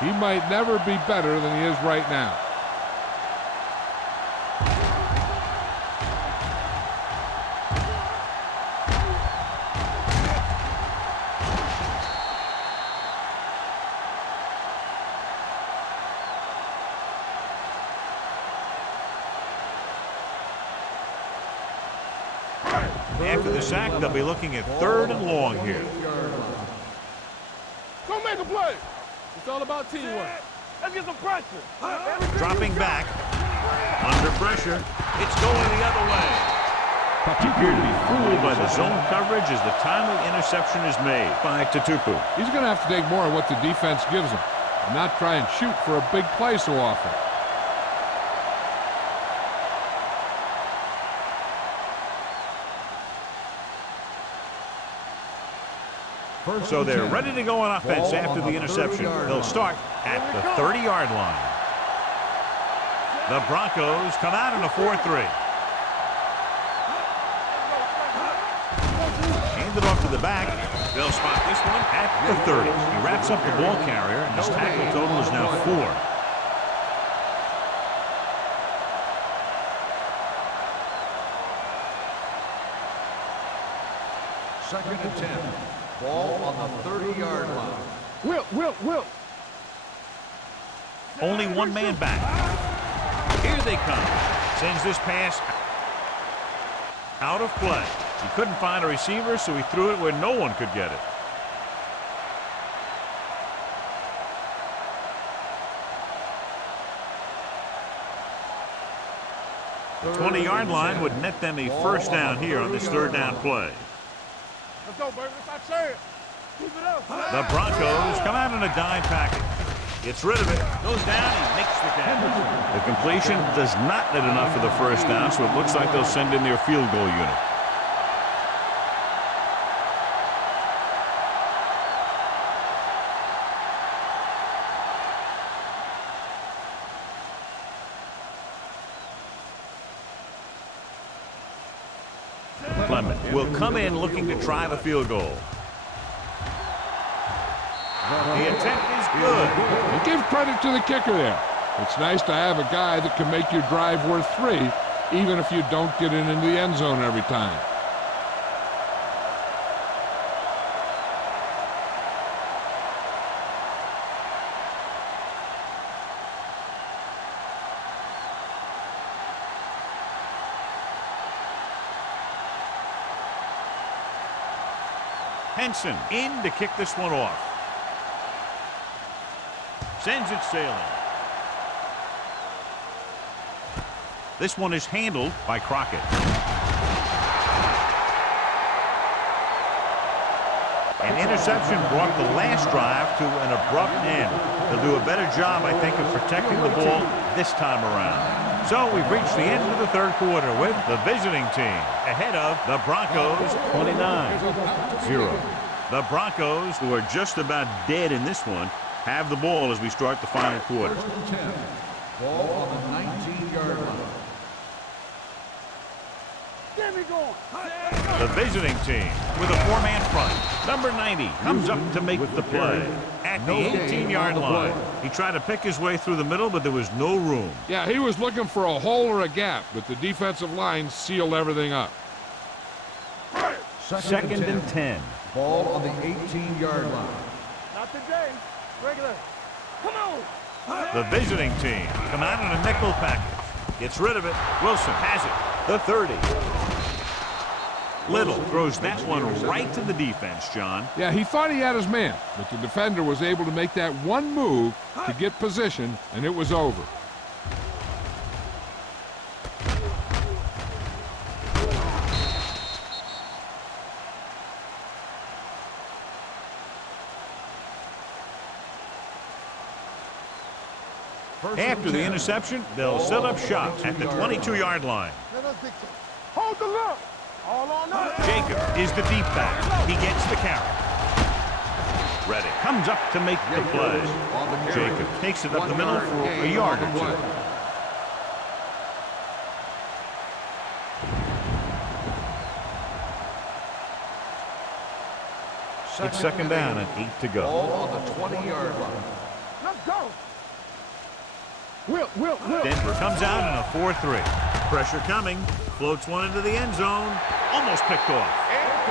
he might never be better than he is right now. After the sack, they'll be looking at 3rd and long here. Go make a play. It's all about teamwork. Let's get some pressure. Dropping back. Under pressure. It's going the other way. He appeared to be fooled by the zone coverage as the timely interception is made by Tutupu. He's going to have to take more of what the defense gives him and not try and shoot for a big play so often. So they're ready to go on offense after the interception. They'll start at the 30-yard line. The Broncos come out in a 4-3. Hand it off to the back. They'll spot this one at the 30. He wraps up the ball carrier, and his tackle total is now 4. Second and 10. Ball on the 30-yard line. Will. Only one man back. Here they come. Sends this pass out of play. He couldn't find a receiver, so he threw it where no one could get it. The 20-yard line would net them a first down here on this third down play. Let's go, baby. That's our chance. Keep it up. The Broncos come out in a dime package. Gets rid of it. Goes down. He makes the catch. The completion does not net enough for the first down, so it looks like they'll send in their field goal unit. Clement will come in looking to try the field goal. The attempt is good. You give credit to the kicker there. It's nice to have a guy that can make your drive worth 3, even if you don't get it into the end zone every time. Henson in to kick this one off. Sends it sailing. This one is handled by Crockett. An interception brought the last drive to an abrupt end. They'll do a better job, I think, of protecting the ball this time around. So we've reached the end of the third quarter with the visiting team ahead of the Broncos 29-0. The Broncos, who are just about dead in this one, have the ball as we start the final quarter. First and 10. Ball on the 19-yard line. Get me going. The visiting team with a 4-man front. Number 90 comes up to make the play at the 18-yard line. He tried to pick his way through the middle, but there was no room. Yeah, he was looking for a hole or a gap, but the defensive line sealed everything up. Second and 10. Ball on the 18-yard line. Not today. Regular. Come on. The visiting team come out in a nickel package. Gets rid of it. Wilson has it. The 30. Little throws that one right to the defense, John. Yeah, he thought he had his man, but the defender was able to make that one move to get position, and it was over. After the interception, they'll set up shop at the 22-yard line. Let us dictate. Hold the look. All on us. Jacob is the deep back. He gets the carry. Reddick comes up to make the play. Jacob takes it up the middle for a yard or two. It's second down and 8 to go. Ball on the 20-yard line. Let's go. Will. Denver comes out in a 4-3. Pressure coming. Floats one into the end zone. Almost picked off.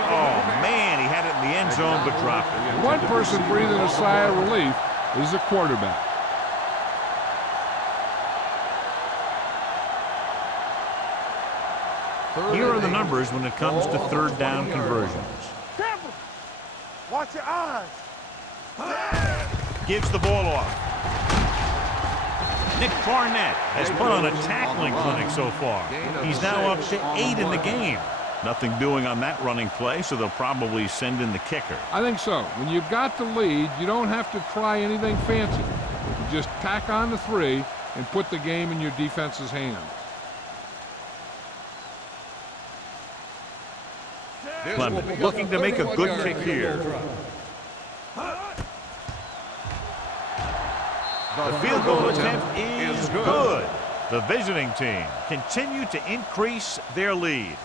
Oh, man, he had it in the end zone but dropped it. One person breathing a sigh of relief is the quarterback. Here are the numbers when it comes to third down conversions. Careful. Watch your eyes. Gives the ball off. Nick Barnett has put on a tackling clinic so far. He's now up to 8 in the game. Nothing doing on that running play, so they'll probably send in the kicker. I think so. When you've got the lead, you don't have to try anything fancy. You just tack on the 3 and put the game in your defense's hands. Clement looking to make a good kick here. The field goal attempt is good. The visiting team continue to increase their lead.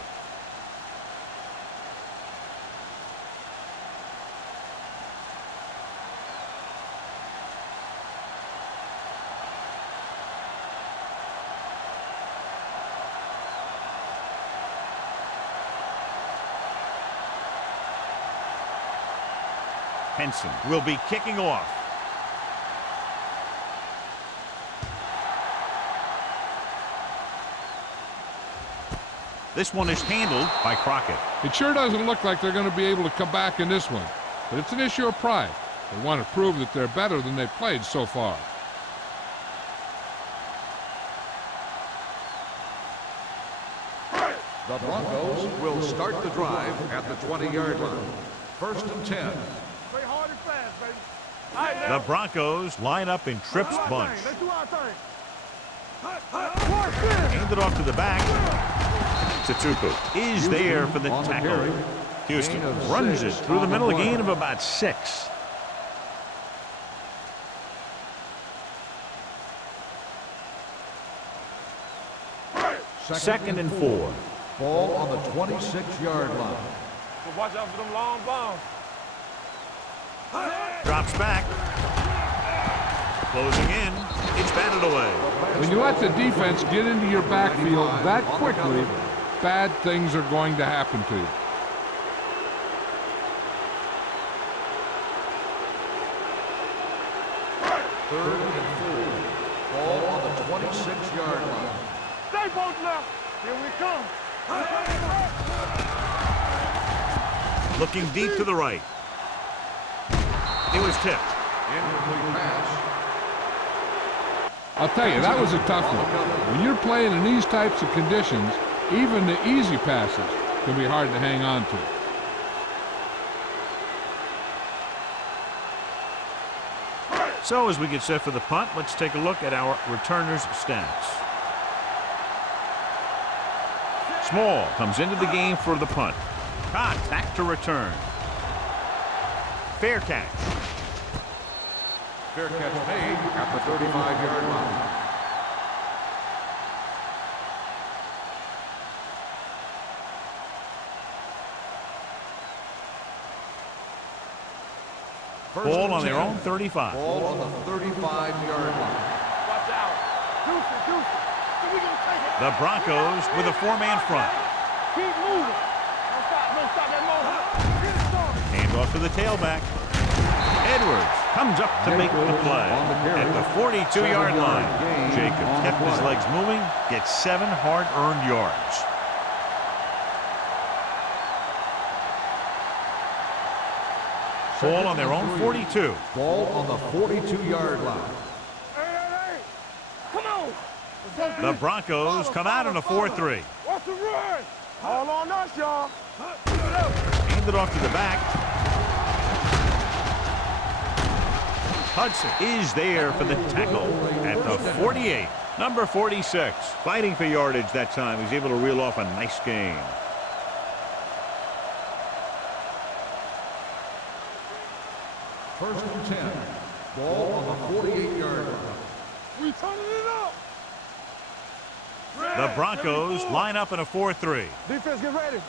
Henson. Will be kicking off. This one is handled by Crockett. It sure doesn't look like they're going to be able to come back in this one, but it's an issue of pride. They want to prove that they're better than they've played so far. The Broncos will start the drive at the 20-yard line. First and 10. Play hard and fast, baby. All right, The Broncos line up in Tripp's bunch. Let's do our thing. Handed off to the back. Tatupu is there for the on the tackle. carry. Houston Gain of runs 6 it through the on the middle, a play. gain of about 6. Second and 4. Ball on the 26-yard line. Watch out for them long bombs. Drops back. Closing in. It's batted away. When you let the defense get into your backfield that quickly, bad things are going to happen to you. Third and 4. Ball on the 26-yard line. Stay both left. Here we come. Looking deep to the right. It was tipped. Incomplete pass. I'll tell you, that was a tough one. When you're playing in these types of conditions, even the easy passes can be hard to hang on to. So as we get set for the punt, let's take a look at our returners' stats. Small comes into the game for the punt. Contact to return. Fair catch. Fair catch made at the 35-yard line. First Ball and on their 10. own 35. Ball on the 35-yard line. Watch out. Houston. So we gonna take it. The Broncos with a 4-man front. Keep moving. Don't stop that motion. Get it started. Hand off to the tailback. Edwards comes up to make the play at the 42-yard line. Jacobs kept his legs moving, gets 7 hard-earned yards. Ball on their own 42. Ball on the 42-yard line. Hey. Come on. The Broncos come out in a 4-3. What's the run? All on us, y'all. Handed off to the back. Hudson is there for the tackle at the 48. Number 46, fighting for yardage that time. He's able to reel off a nice gain. First and 10. Ball on the 48-yard line. We turning it up. The Broncos line up in a 4-3. Defense, get ready.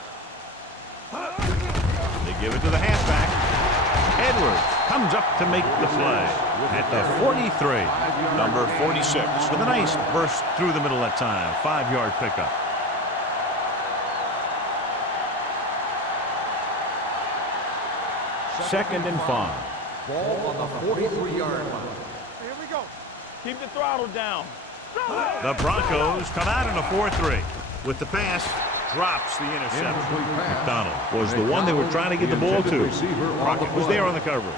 They give it to the halfback. Edwards comes up to make the play at the 43. Number 46 with a nice burst through the middle that time. 5-yard pickup. Second and 5. Ball on the 43-yard line. Here we go. Keep the throttle down. The Broncos come out in a 4-3. With the pass, drops the interception. Incomplete pass. McDonald was the one they were trying to get the ball to. Receiver on the Crockett was play. there on the coverage.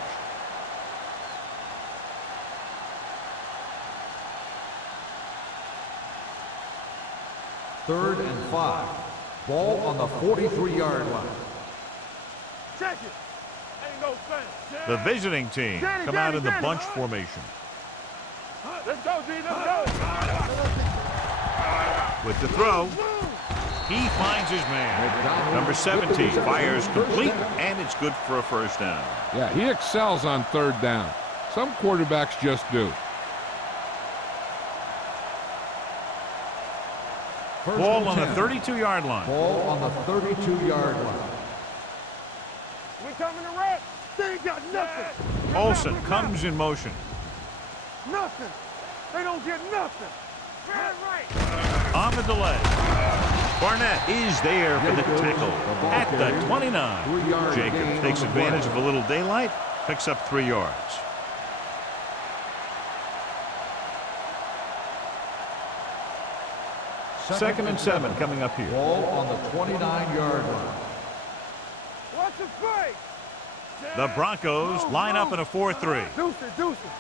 Third and 5. Ball on the 43-yard line. Check it. Ain't no sense. The visiting team come out in the bunch formation. Let's go, D. Let's go. With the throw, he finds his man. Number 17 fires complete, and it's good for a first down. Yeah, he excels on third down. Some quarterbacks just do. First Ball and on the 10. 32-yard line. Ball on the 32-yard line. We coming to wreck. They ain't got nothing. Olsen comes in motion. Nothing. They don't get nothing. Right. On the delay. Barnett is there for the tackle at the 29. Jacobs takes advantage of a little daylight Picks up 3 yards. Second and 7 coming up here. Ball on the 29-yard line. Watch the play. The Broncos line up in a 4-3. Deuce it, deuce it.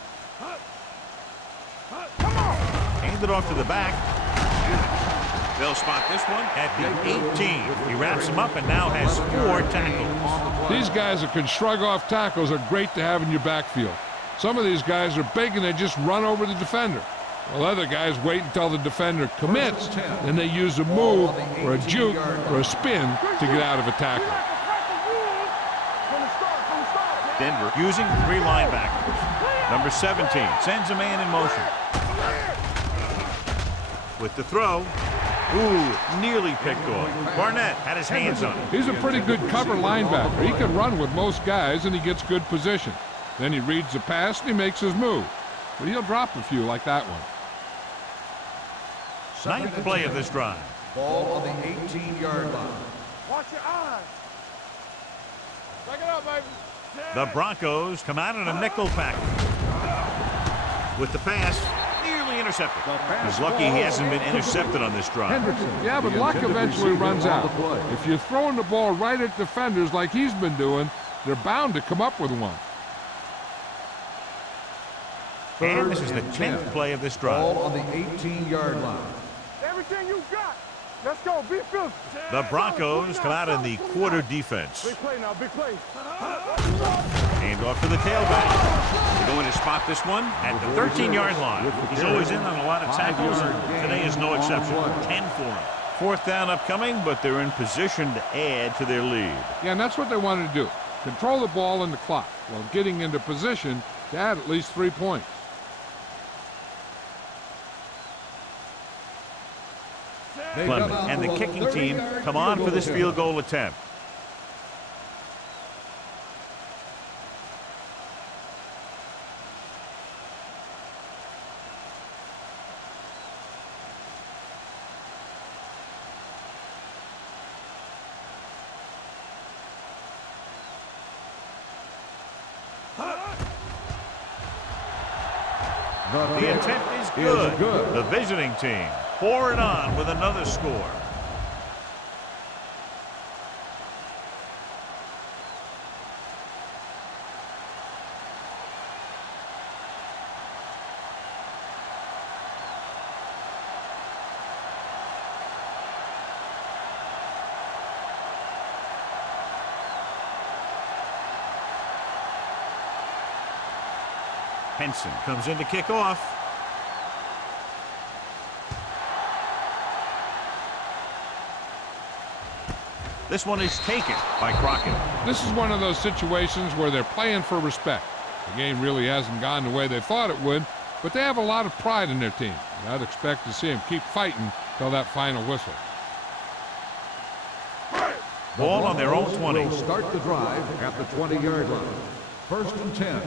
Come on. Hand it off to the back. They'll spot this one at the 18. He wraps him up and now has 4 tackles. These guys that can shrug off tackles are great to have in your backfield. Some of these guys are big and they just run over the defender. While other guys wait until the defender commits, and they use a move or a juke or a spin to get out of a tackle. Denver using 3 linebackers. Number 17 sends a man in motion. With the throw. Ooh, nearly picked off. Barnett had his hands on it. He's a pretty good cover linebacker. He can run with most guys, and he gets good position. Then he reads the pass, and he makes his move. But he'll drop a few like that one. Ninth play of this drive. Ball on the 18-yard line. Watch your eyes. Back it up, baby. The Broncos come out in a nickel package. With the pass, nearly intercepted. He's lucky he hasn't been intercepted on this drive. Yeah, but luck eventually runs out. If you're throwing the ball right at defenders like he's been doing, they're bound to come up with one. And this is the 10th play of this drive. Ball on the 18-yard line. Everything you got. Let's go. Be physical. The Broncos come out in the quarter defense. Big play now. Big play. Hand off to the tailback. They're going to spot this one At the 13-yard line. He's always in on a lot of tackles. Today is no exception. 10 for him. 4th down upcoming, but they're in position to add to their lead. Yeah, and that's what they want to do. Control the ball and the clock while getting into position to add at least 3 points. Clement and the kicking team come on for this field goal attempt. The attempt is good. The visiting team pour it on with another score. Henson comes in to kick off. This one is taken by Crockett. This is one of those situations where they're playing for respect. The game really hasn't gone the way they thought it would, but they have a lot of pride in their team. And I'd expect to see them keep fighting till that final whistle. Ball on their own 20. Will start the drive at the 20-yard line. 1st and 10.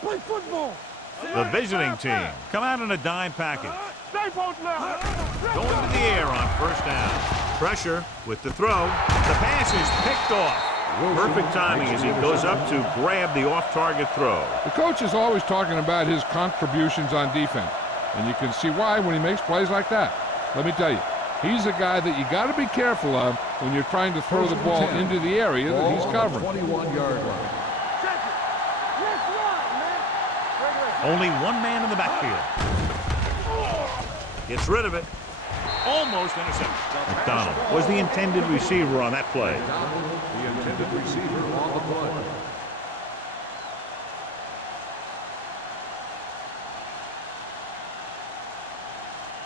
Play football. The visiting team come out in a dime package. Stay both now. Going to the air on 1st down. Pressure with the throw. The pass is picked off. Perfect timing as he goes up to grab the off-target throw. The coach is always talking about his contributions on defense, and you can see why when he makes plays like that. Let me tell you, he's a guy that you got to be careful of when you're trying to throw the ball into the area that he's covering. 21-yard line. Only one man in the backfield. Gets rid of it. Almost intercepted. McDonald was the intended receiver on that play. The intended receiver on the play.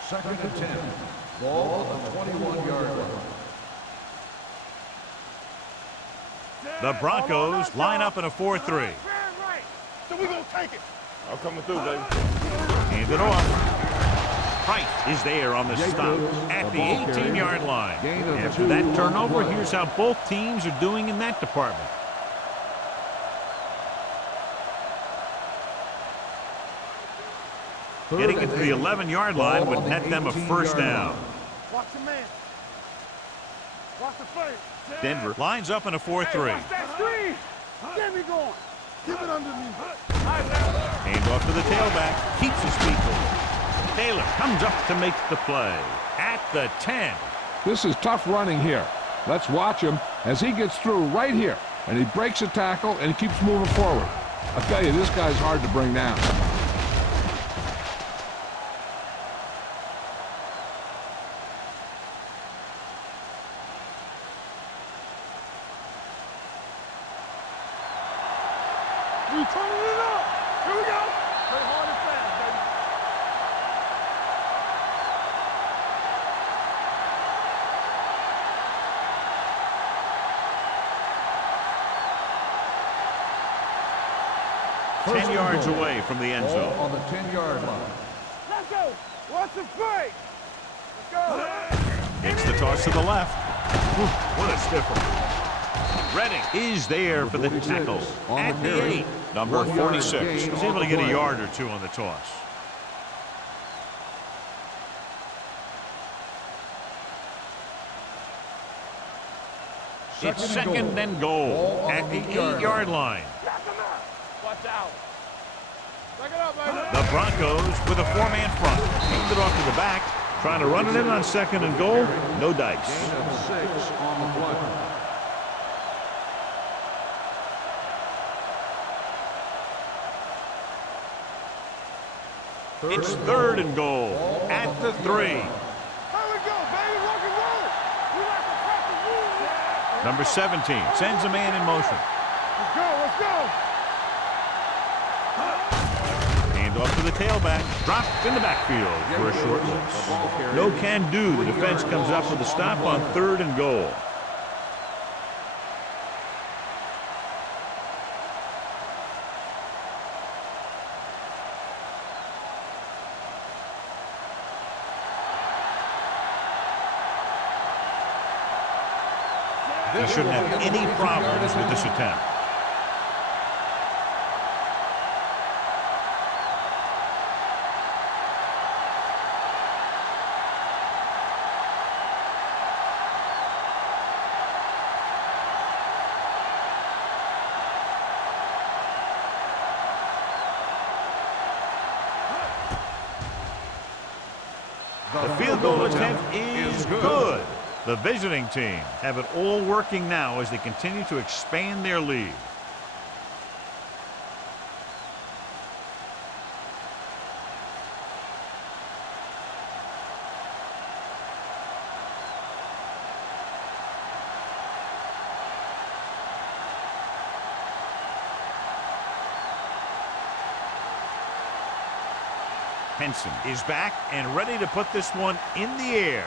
Second and 10. Ball on the 21-yard line. The Broncos line up in a 4-3. So we gonna take it. I'm coming through, baby. Hand it off. Price is there on the stop at the 18-yard line. After that turnover, here's how both teams are doing in that department. Getting it to the 11-yard line would net them a 1st down. Watch the man. Watch the play. Denver lines up in a 4-3. Get me going. Keep it underneath. Hand off to the tailback. Keeps his feet going. Taylor comes up to make the play at the 10. This is tough running here. Let's watch him as he gets through right here. And he breaks a tackle and he keeps moving forward. I'll tell you, this guy's hard to bring down. We turning it up. Here we go. Play hard and fast, baby. First 10 and yards goal. away from the end Ball zone. on the 10-yard line. Let's go. Watch the play. Let's go. It's the toss to the left. What a stiffer. Redding is there for the 46 tackle on at the the carry. 8. Number 1 yard 46. gain Was on able the to get a play. yard or two on the toss. It's second and goal Ball on at the the 8-yard line. Watch out. Back it up, baby. The Broncos with a 4-man front. Hand it off to the back. Trying to run it in on second and goal. No dice. Gain of 6 on the play. It's third and goal at the 3. Here we go, baby. Rock and roll. We like to practice rules. Number 17 sends a man in motion. Let's go. Let's go. Hand off to the tailback. Dropped in the backfield for a short loss. No can do. The defense comes up with a stop on third and goal. He shouldn't have any problems with this attempt. The field goal attempt is good. The visiting team have it all working now as they continue to expand their lead. Henson is back and ready to put this one in the air.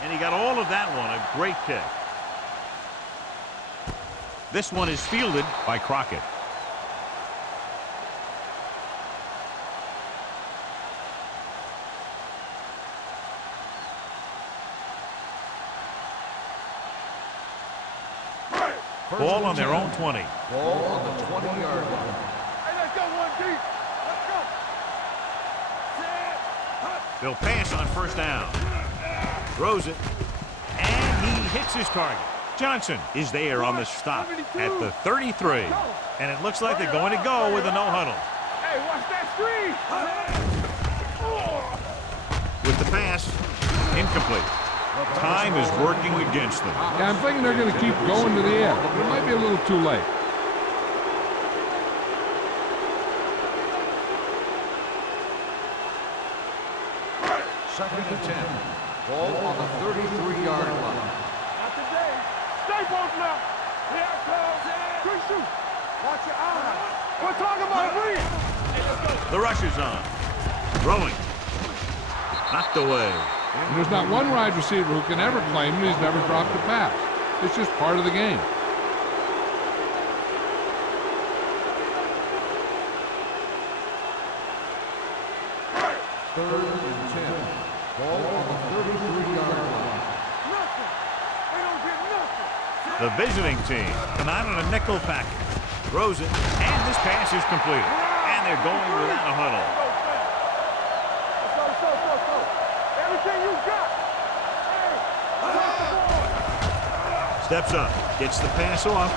And he got all of that one. A great kick. This one is fielded by Crockett. Ball on their own 20. Ball on the 20-yard line. Hey, let's go one deep. Let's go. They'll pass on first down. Throws it. And he hits his target. Johnson is there on the stop at the 33. And it looks like they're going to go with a no-huddle. Hey, watch that screen. With the pass, incomplete. Time is working against them. Yeah, I'm thinking they're going to keep going to the air. It might be a little too late. Second and 10. Ball on the 33-yard line. Not today. Stay both now. Here it comes. Good shoot. Watch your eyes. We're talking about read. The rush is on. Throwing. Knocked away. And there's not one wide receiver who can ever claim he's never dropped a pass. It's just part of the game. Third and 10. Ball on the 33-yard line. Nothing. They don't get nothing. The visiting team come out on a nickel package. Throws it. And this pass is completed. And they're going without a huddle. Let's go, let's go, let's go, let's go. Everything you got. Hey, Steps up, gets the pass off.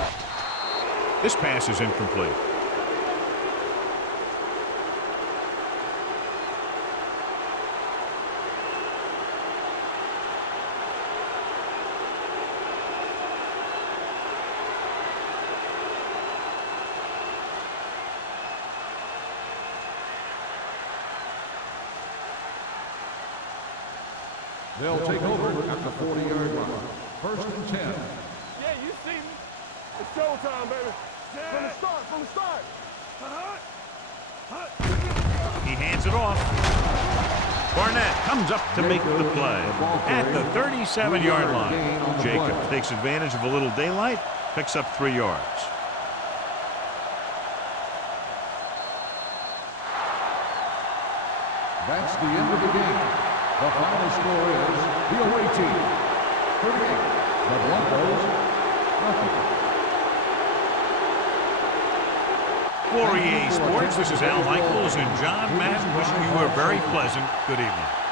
This pass is incomplete. They'll take over at the 40-yard line. First and 10. Yeah, you see me. It's showtime, baby. From the start, from the start. He hands it off. Barnett comes up to make the play at the 37-yard line. Jacob takes advantage of a little daylight, picks up 3 yards. That's the end of the game. The final score is the away team 38. The Broncos, nothing. For EA Sports, this is Al Michaels and John Madden wishing you a very pleasant good evening.